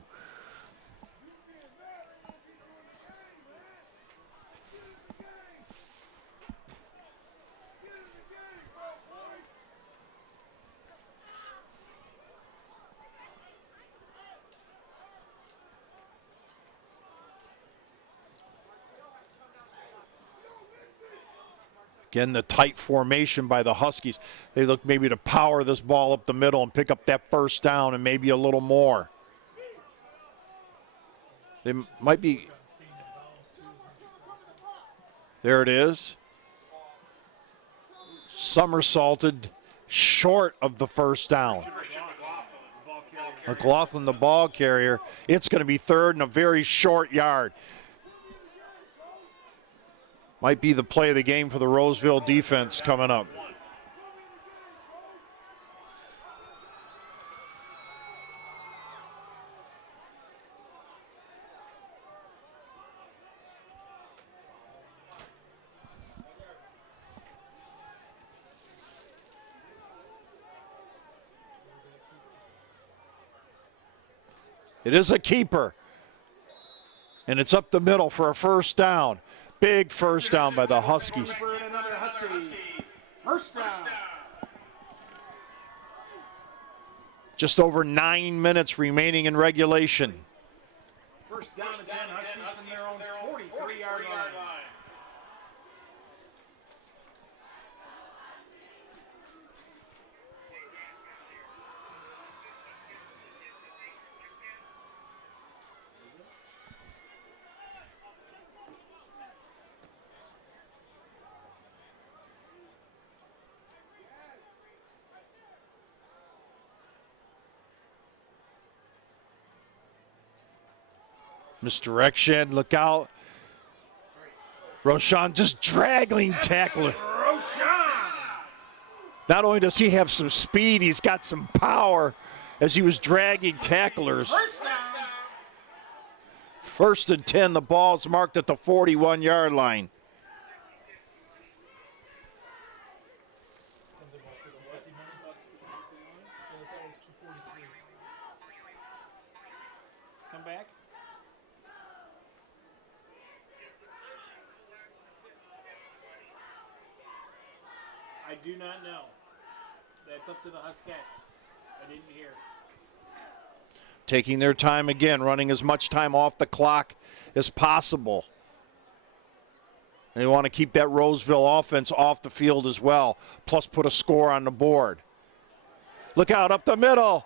Again, the tight formation by the Huskies. They look maybe to power this ball up the middle and pick up that first down and maybe a little more. They might be. There it is. Somersaulted short of the first down. McLaughlin, the ball carrier. It's going to be third and a very short yard. Might be the play of the game for the Roseville defense coming up. It is a keeper. And it's up the middle for a first down. Big first down by the Huskies. First down. Just over 9 minutes remaining in regulation. First down and 10 Huskies from their own 43-yard line. Misdirection, look out. Roshan just dragging tackler. Not only does he have some speed, he's got some power as he was dragging tacklers. First and 10, the ball's marked at the 41-yard line. Come back. I do not know. That's up to the Huskettes. I didn't hear. Taking their time again, running as much time off the clock as possible. And they want to keep that Roseville offense off the field as well, plus put a score on the board. Look out, up the middle.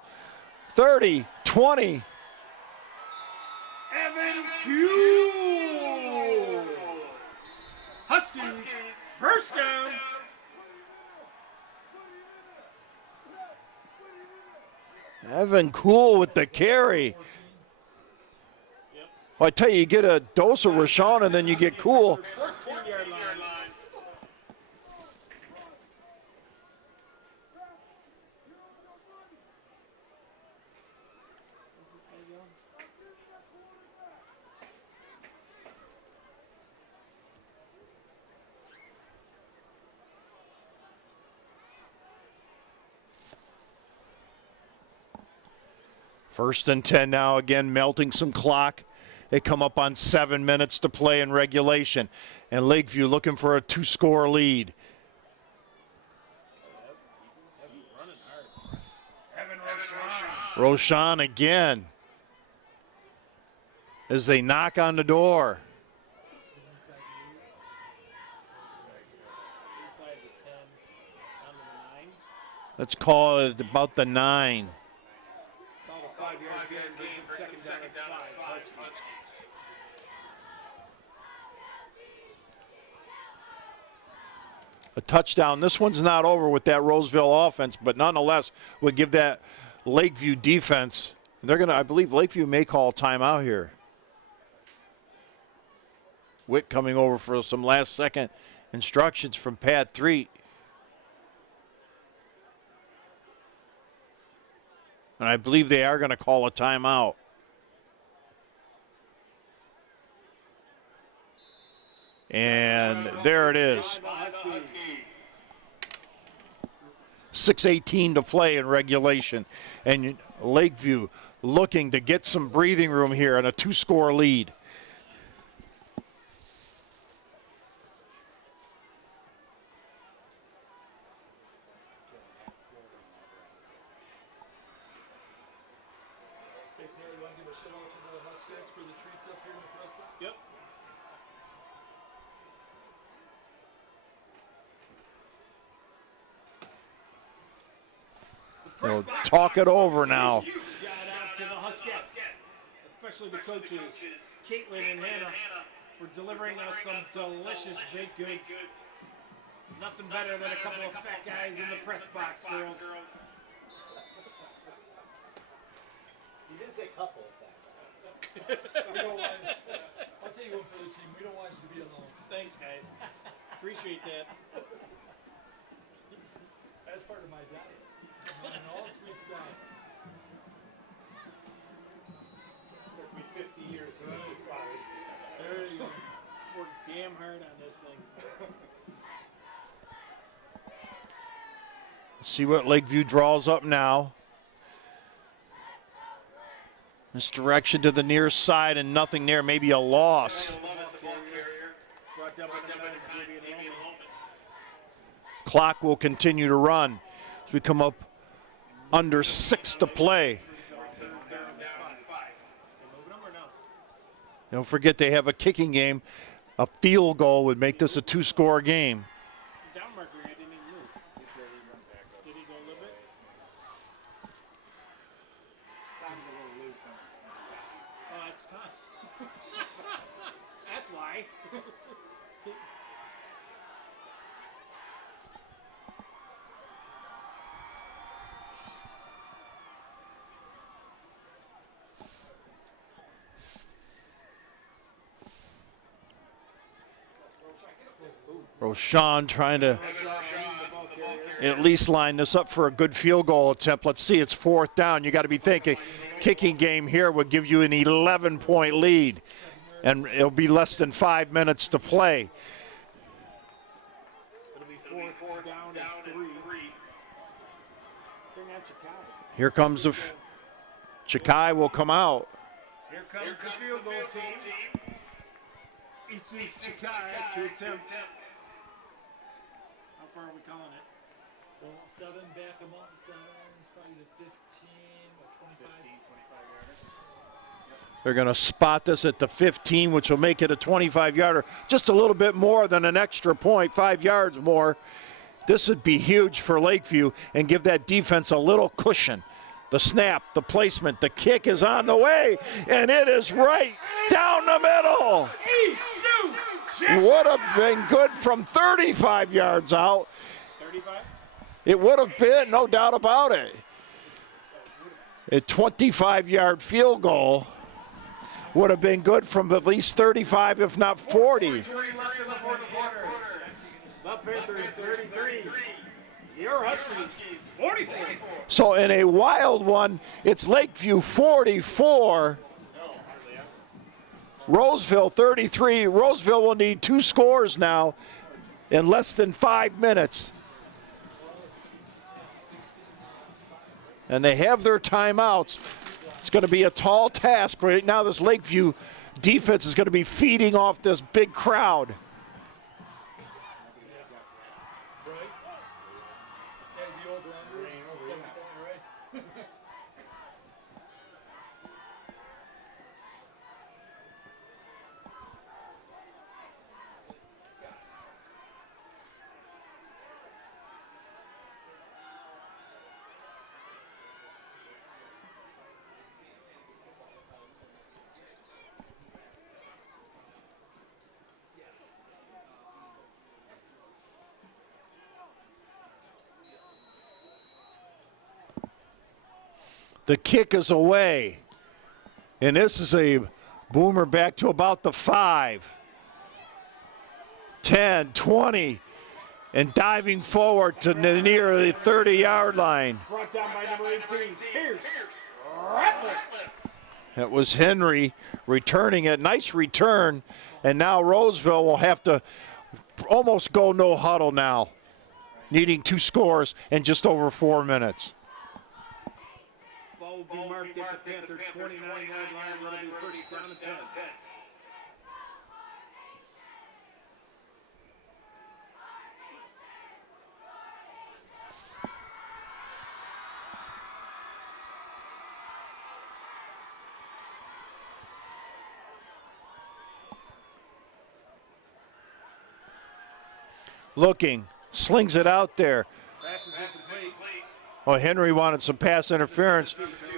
30, 20. Evan Q. Huskies, first down. Evan Cool with the carry. Well, I tell you, you get a dose of Rashawn and then you get Cool. 14-yard line. First and 10 now, again, melting some clock They come up on 7 minutes to play in regulation. And Lakeview looking for a 2-score lead. Running hard. Evan Roshan. Roshan again as they knock on the door. Inside the 10, down to the 9. Let's call it about the 9. Called a 5-yard gain, gives him second down at 5. Husky. A touchdown. This one's not over with that Roseville offense, but nonetheless would give that Lakeview defense. They're going to, I believe Lakeview may call timeout here. Witt coming over for some last second instructions from Pat Threet. And I believe they are going to call a timeout. And there it is. 6:18 to play in regulation. And Lakeview looking to get some breathing room here and a 2-score lead. Hey, Pat, you want to give a shout out to the Huskies for the treats up here in the press box? Yep. They'll talk it over now. Shout out to the Huskies, especially the coaches, Caitlin and Hannah, for delivering us some delicious baked goods. Nothing better than a couple of fat guys in the press box, girls. You didn't say couple. We don't want, I'll tell you what, for the team, we don't want you to be alone. Thanks, guys. Appreciate that. That's part of my diet. And all sweet stuff. Took me 50 years to run this body. There you go. Worked damn hard on this thing. See what Lakeview draws up now. This direction to the near side and nothing there, maybe a loss. Brought down by the 9, Vivian Loman. Clock will continue to run as we come up under 6 to play. Don't forget they have a kicking game. A field goal would make this a 2-score game. Down marker, I didn't even move. Did he go a little bit? Time's a little loose. Oh, it's time. That's why. Roshan trying to at least line this up for a good field goal attempt. Let's see, it's 4th down. You got to be thinking kicking game here would give you an 11-point lead, and it'll be less than 5 minutes to play. It'll be 4 down and 3. Bring out Chicago. Here comes the Chikai will come out. Here comes the field goal team. Isu Chikai to attempt. How far are we calling it? Well, 7, back them up. 7 is probably the 15, what, 25? 25 yarder. They're going to spot this at the 15, which will make it a 25-yarder. Just a little bit more than an extra point, 5 yards more. This would be huge for Lakeview and give that defense a little cushion. The snap, the placement, the kick is on the way, and it is right down the middle. It would have been good from 35 yards out. 35? It would have been, no doubt about it. A 25-yard field goal would have been good from at least 35, if not 40. 3 left in the 4th quarter. The Panthers 33. Your Huskies 44. So in a wild one, it's Lakeview 44. Roseville 33. Roseville will need 2 scores now in less than 5 minutes. And they have their timeouts. It's going to be a tall task right now. This Lakeview defense is going to be feeding off this big crowd. Right? Yeah, the over-under. 7-7, right? The kick is away. And this is a boomer back to about the 5. 10, 20, and diving forward to near the 30-yard line. Brought down by number 18, Pierce. Ratliff. It was Henry returning it. Nice return. And now Roseville will have to almost go no huddle now, needing 2 scores in just over 4 minutes. Ball will be marked at the Panther 29-yard line. That'll be first down and 10. Looking, slings it out there. Pass is incomplete. Oh, Henry wanted some pass interference,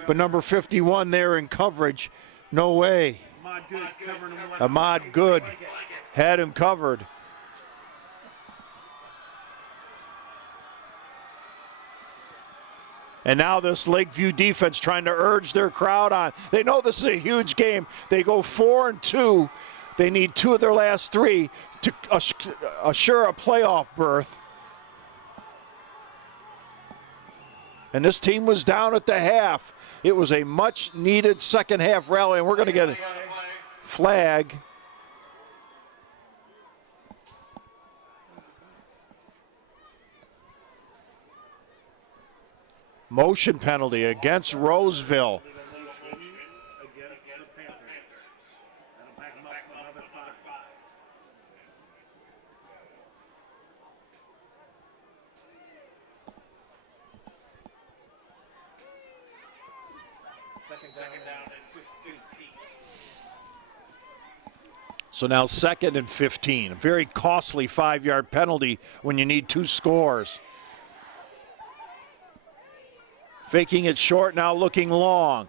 but number 51 there in coverage. No way. Ahmad Good covering him like Ahmad Good had him covered. And now this Lakeview defense trying to urge their crowd on. They know this is a huge game. They go 4-2. They need 2 of their last 3 to assure a playoff berth. And this team was down at the half. It was a much needed second half rally, and we're going to get a flag. Motion penalty against Roseville. against the Panthers. That'll back him up another 5. Second down and 15. So now 2nd and 15. A very costly 5-yard penalty when you need 2 scores. Faking it short, now looking long.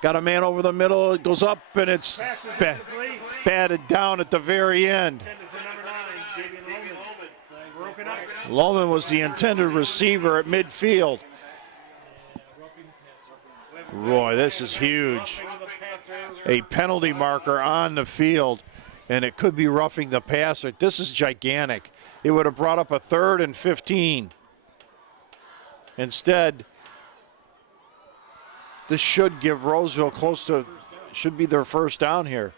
Got a man over the middle, it goes up, and it's Pass is incomplete. batted down at the very end. Intended for number 9, Davian Loman. Broken up. Loman was the intended receiver at midfield. Roy, this is huge. Roughing the passer. A penalty marker on the field, and it could be roughing the passer. This is gigantic. It would have brought up a 3rd and 15. Instead, this should give Roseville close to, should be their first down here.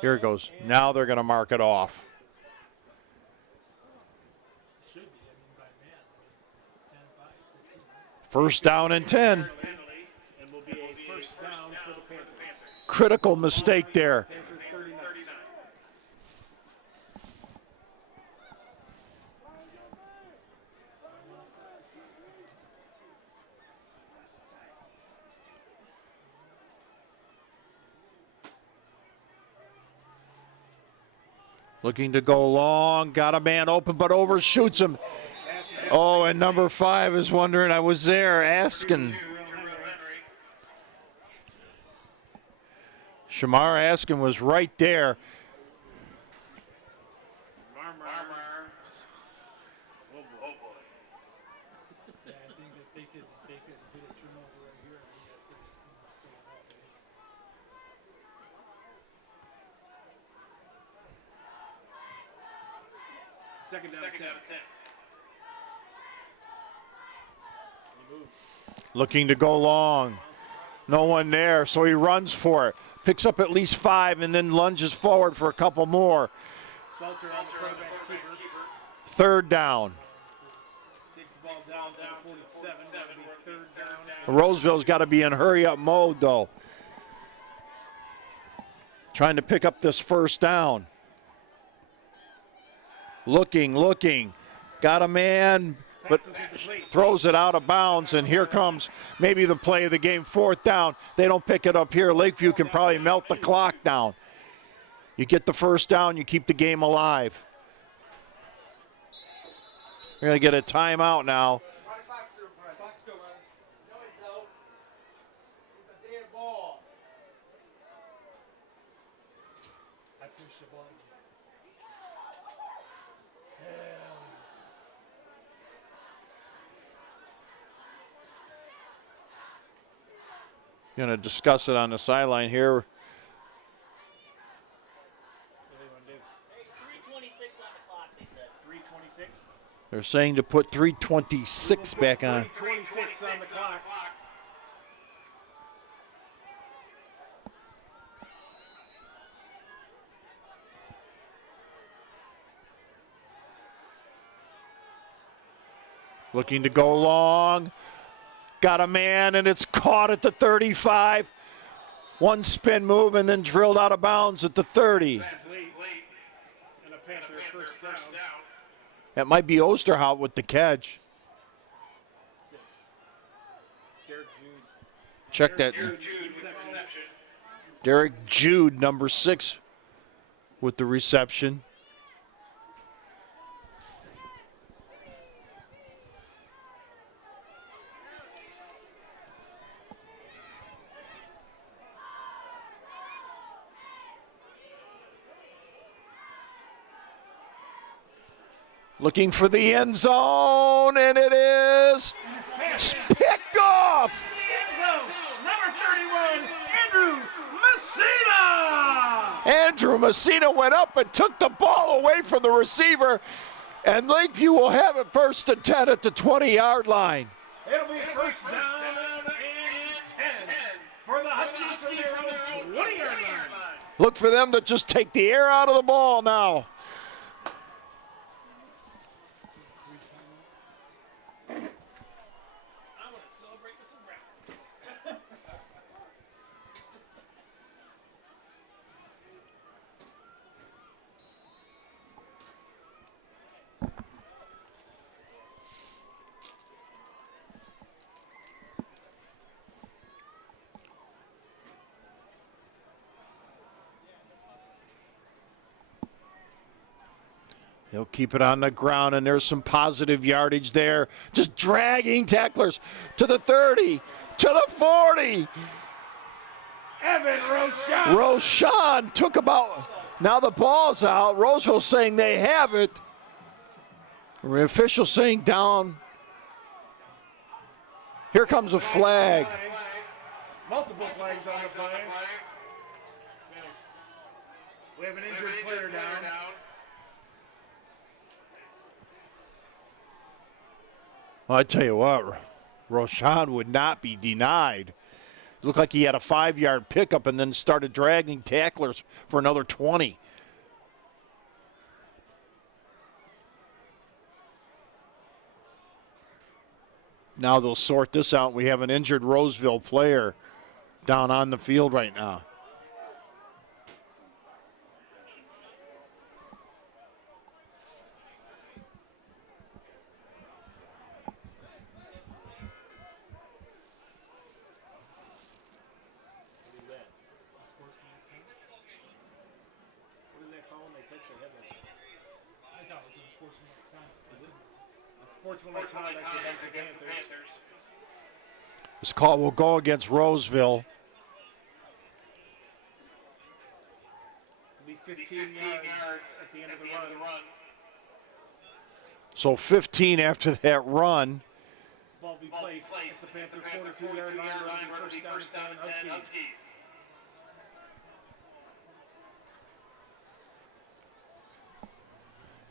Here it goes. Now they're going to mark it off. Should be, I mean, by man. 10-5, 15. First down and 10. And will be a first down for the Panthers. Critical mistake there. Panther 39. Looking to go long. Got a man open, but overshoots him. Oh, and number 5 is wondering, I was there asking. Shamar Askin was right there. Yeah, I think that they could hit a turnover right here and we got first so off. Second down and 10. Looking to go long. No one there, so he runs for it. Picks up at least 5 and then lunges forward for a couple more. Salter on the quarterback keeper. 3rd down. Takes the ball down to the 47. That'll be 3rd down. Roseville's got to be in hurry-up mode, though. Trying to pick up this 1st down. Looking. Got a man, but throws it out of bounds, and here comes maybe the play of the game. 4th down. They don't pick it up here. Lakeview can probably melt the clock down. You get the 1st down, you keep the game alive. We're going to get a timeout now. I pushed the button. Going to discuss it on the sideline here. What do they want to do? Hey, 3:26 on the clock, they said. 3:26. They're saying to put 3:26 back on. 3:26 on the clock. Looking to go long. Got a man, and it's caught at the 35. One spin move, and then drilled out of bounds at the 30. And a Panther 1st down. That might be Osterhout with the catch. 6. Derek Jude. Check that. Derek Jude, number 6, with the reception. Looking for the end zone, and it is picked off. The end zone. Number 31, Andrew Messina. Andrew Messina went up and took the ball away from the receiver, and Lakeview will have it 1st and 10 at the 20-yard line. It'll be 1st down and 10 for the Huskies from their own 20-yard line. Look for them to just take the air out of the ball now. I want to celebrate with some Browns. He'll keep it on the ground, and there's some positive yardage there. Just dragging tacklers to the 30, to the 40. Evan Roshan. Roshan took about, now the ball's out. Roseville saying they have it. The official saying down. Here comes a flag. Multiple flags on the play. We have an injured player down. Well, I tell you what, Roshan would not be denied. It looked like he had a 5-yard pickup and then started dragging tacklers for another 20. Now they'll sort this out. We have an injured Roseville player down on the field right now. What is that called when they touch their head? I thought it was in sportsmanlike conduct. Is it? Sportsmanlike conduct against the Panthers. This call will go against Roseville. It'll be 15 yards at the end of the run. So 15 after that run. Ball be placed at the Panther 42-yard line. It'll be 1st down and 10 Huskies.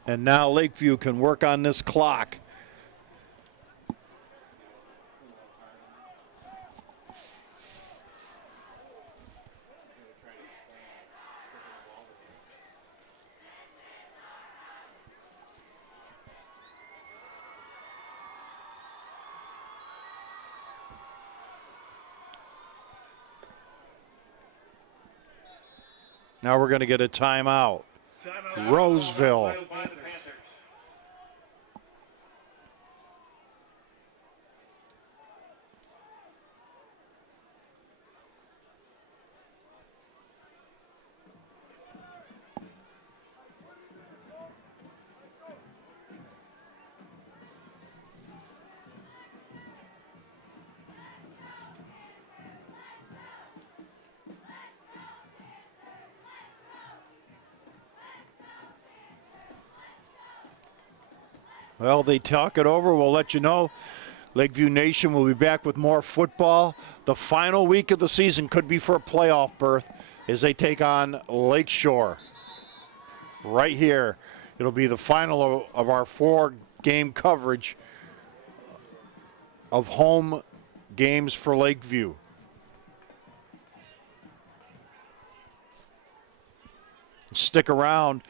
And now Lakeview can work on this clock. Now we're going to get a timeout. Timeout. Roseville. Panthers. Well, they talk it over. We'll let you know. Lakeview Nation will be back with more football. The final week of the season could be for a playoff berth as they take on Lakeshore. Right here. It'll be the final of our 4-game coverage of home games for Lakeview. Stick around.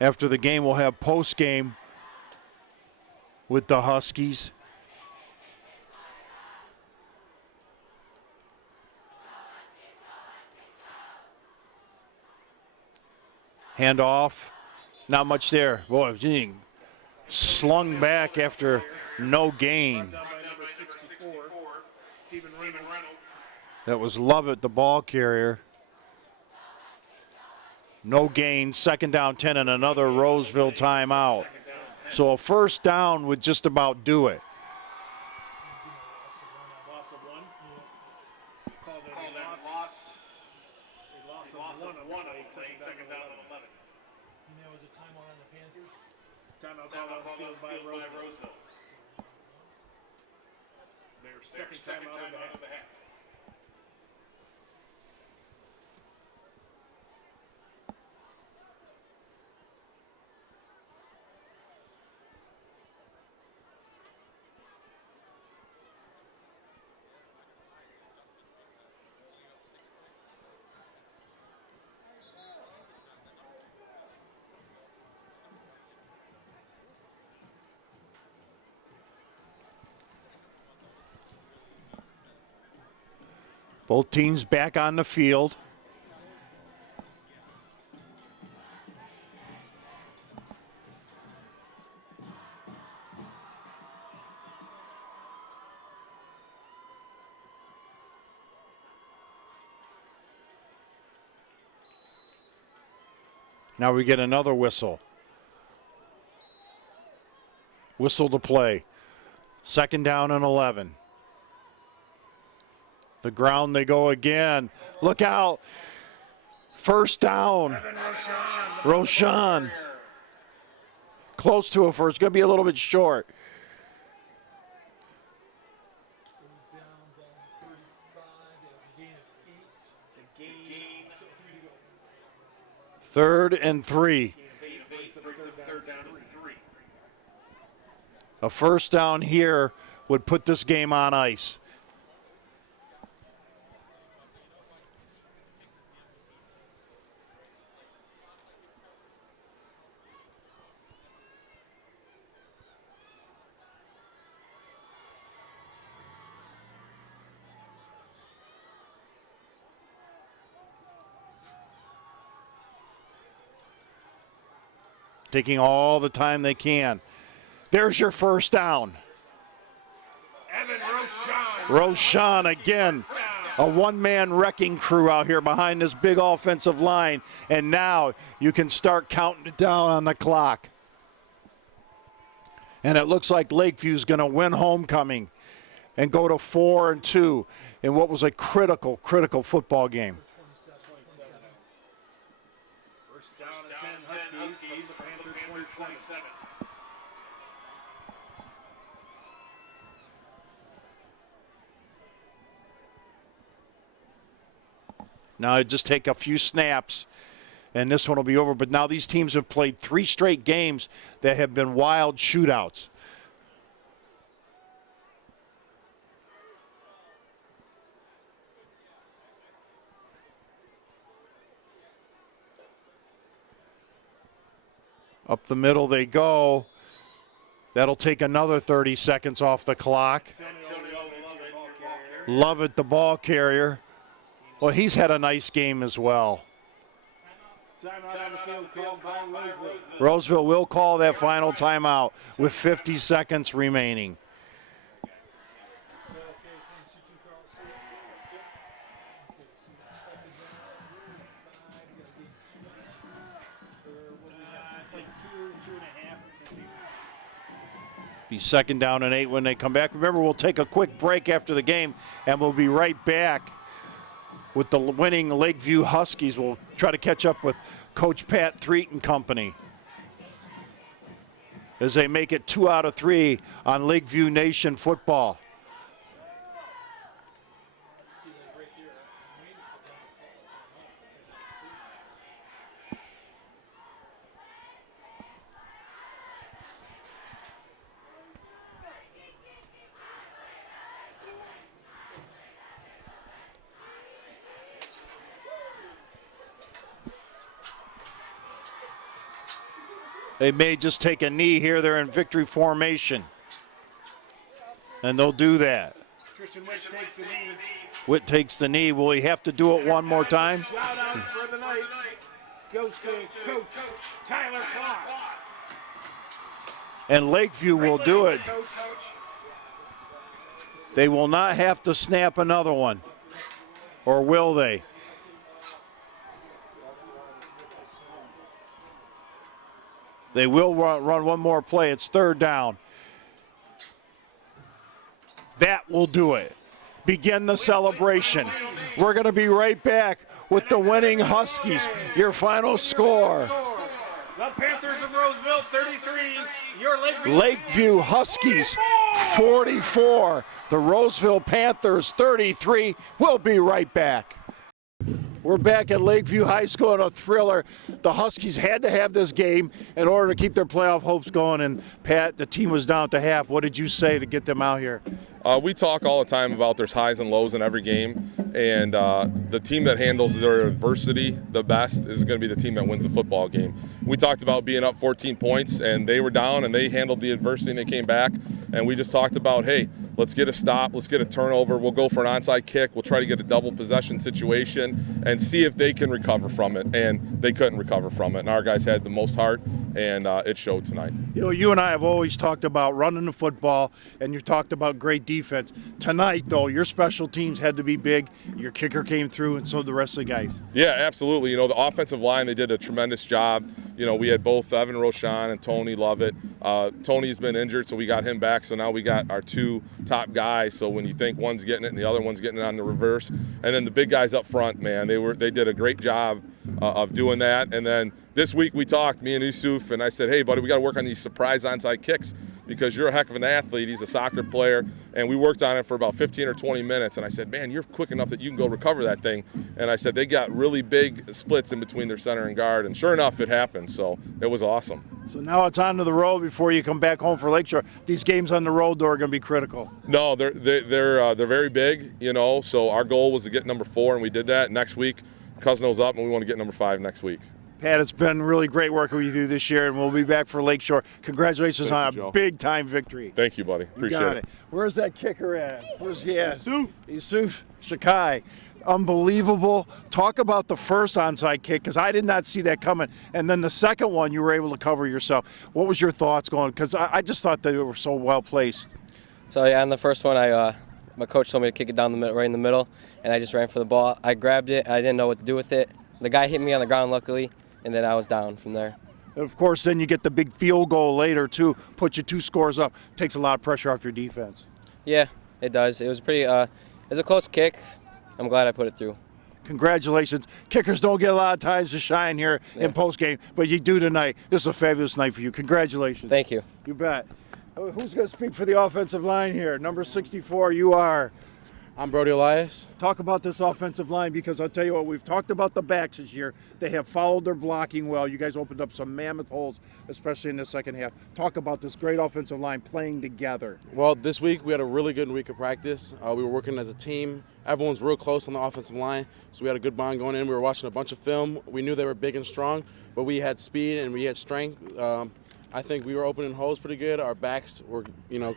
After the game, we'll have post-game with the Huskies. Hand off. Not much there. Boy, gee, slung back after no gain. Down by number 64, Stephen Reynolds. That was Lovett, the ball carrier. No gain, 2nd down 10 and another Roseville timeout. So a first down would just about do it. Loss of 1. Called it a loss. A loss of 1 on play, 2nd down and 11. And there was a timeout on the Panthers. Timeout called on the field by Roseville. Their second timeout of the half. Both teams back on the field. Now we get another whistle. Whistle to play. 2nd down and 11. The ground they go again. Look out. First down. Roshan. Close to a first. Going to be a little bit short. Down 35. There's a gain of 8. So 3 to go. 3rd and 3. A first down here would put this game on ice. Taking all the time they can. There's your first down. Evan Roshan. Roshan again. A one-man wrecking crew out here behind this big offensive line. And now you can start counting it down on the clock. And it looks like Lakeview's going to win homecoming and go to 4-2 in what was a critical football game. First down and 10 Huskies from the Panther 27. Now it just take a few snaps and this one will be over. But now these teams have played 3 straight games that have been wild shootouts. Up the middle they go. That'll take another 30 seconds off the clock. Lovett, the ball carrier. Well, he's had a nice game as well. Timeout on the field called by Roseville. Roseville will call that final timeout with 50 seconds remaining. Okay, thanks. You too, Carl. See you. Okay, so second down. 5. You got to get 2. Or what do we got? It's like 2.5. Be second down and 8 when they come back. Remember, we'll take a quick break after the game, and we'll be right back with the winning Lakeview Huskies. We'll try to catch up with Coach Pat Threet and company as they make it 2 out of 3 on Lakeview Nation football. See, like right here, I'm waiting for them to call a timeout. I can't see. They may just take a knee here. They're in victory formation, and they'll do that. Christian Witt takes a knee. Witt takes the knee. Will he have to do it one more time? Shout out for the night goes to Coach Tyler Clark. And Lakeview will do it. Coach. They will not have to snap another one, or will they? They will run one more play. It's third down. That will do it. Begin the celebration. We're going to be right back with the winning Huskies. Your final score. The Panthers of Roseville 33. Your Lakeview Huskies 44. The Roseville Panthers 33. We'll be right back. We're back at Lakeview High School in a thriller. The Huskies had to have this game in order to keep their playoff hopes going. And Pat, the team was down to half. What did you say to get them out here? We talk all the time about there's highs and lows in every game, and the team that handles their adversity the best is going to be the team that wins the football game. We talked about being up 14 points, and they were down, and they handled the adversity, and they came back, and we just talked about, hey, let's get a stop, let's get a turnover, we'll go for an onside kick, we'll try to get a double possession situation and see if they can recover from it, and they couldn't recover from it, and our guys had the most heart, and it showed tonight. You know, you and I have always talked about running the football, and you talked about great defense. Tonight, though, your special teams had to be big. Your kicker came through, and so did the rest of the guys. Yeah, absolutely. You know, the offensive line, they did a tremendous job. You know, we had both Evan Rochon and Tony Lovett. Tony's been injured, so we got him back. So now we got our 2 top guys. So when you think one's getting it and the other one's getting it on the reverse. And then the big guys up front, man, they did a great job of doing that. And then this week we talked, me and Yusuf, and I said, hey, buddy, we got to work on these surprise onside kicks because you're a heck of an athlete. He's a soccer player. And we worked on it for about 15 or 20 minutes. And I said, man, you're quick enough that you can go recover that thing. And I said, they got really big splits in between their center and guard. And sure enough, it happened. So it was awesome. So now it's on to the road before you come back home for Lakeshore. These games on the road, though, are going to be critical. No, they're very big, you know. So our goal was to get number 4, and we did that. Next week, Cousino's up, and we want to get number 5 next week. Pat, it's been really great working with you this year, and we'll be back for Lakeshore. Congratulations on a big-time victory. Thank you, buddy. Appreciate it. Where's that kicker at? Where's he at? Yusuf Shakai. Unbelievable. Talk about the first onside kick, because I did not see that coming. And then the second one, you were able to cover yourself. What was your thoughts going? Because I just thought they were so well placed. So, yeah, on the first one, my coach told me to kick it down the middle, right in the middle, and I just ran for the ball. I grabbed it. I didn't know what to do with it. The guy hit me on the ground, luckily, and then I was down from there. And of course, then you get the big field goal later, too. Put you 2 scores up. Takes a lot of pressure off your defense. Yeah, it does. It was pretty. It was a close kick. I'm glad I put it through. Congratulations. Kickers don't get a lot of times to shine here in postgame, but you do tonight. This is a fabulous night for you. Congratulations. Thank you. You bet. Who's going to speak for the offensive line here? Number 64, you are. I'm Brody Elias. Talk about this offensive line, because I'll tell you what, we've talked about the backs this year. They have followed their blocking well. You guys opened up some mammoth holes, especially in the second half. Talk about this great offensive line playing together. Well, this week we had a really good week of practice. We were working as a team. Everyone's real close on the offensive line, so we had a good bond going in. We were watching a bunch of film. We knew they were big and strong, but we had speed and we had strength. I think we were opening holes pretty good. Our backs were,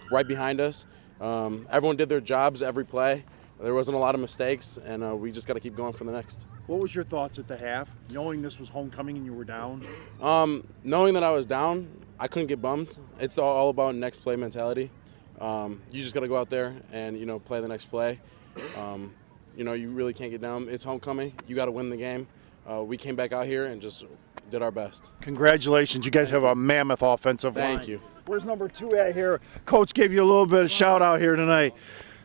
right behind us. Everyone did their jobs every play, there wasn't a lot of mistakes, and we just got to keep going for the next. What was your thoughts at the half, knowing this was homecoming and you were down? Knowing that I was down, I couldn't get bummed. It's all about next play mentality. You just got to go out there and, play the next play. You really can't get down. It's homecoming. You got to win the game. We came back out here and just did our best. Congratulations. You guys have a mammoth offensive line. Thank you. Where's number 2 at here? Coach gave you a little bit of shout out here tonight.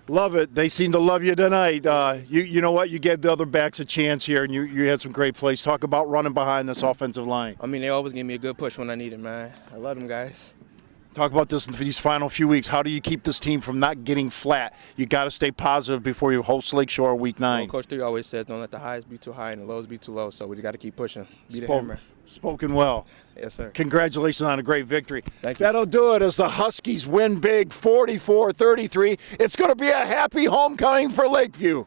Love it. They seem to love you tonight. You know what? You gave the other backs a chance here, and you had some great plays. Talk about running behind this offensive line. I mean, they always give me a good push when I need it, man. I love them guys. Talk about this for these final few weeks. How do you keep this team from not getting flat? You got to stay positive before you host Lakeshore Week 9. Well, Coach 3 always says don't let the highs be too high and the lows be too low, so we got to keep pushing. Be the hammer. Spoken well. Yes, sir. Congratulations on a great victory. Thank you. That'll do it as the Huskies win big 44-33. It's going to be a happy homecoming for Lakeview.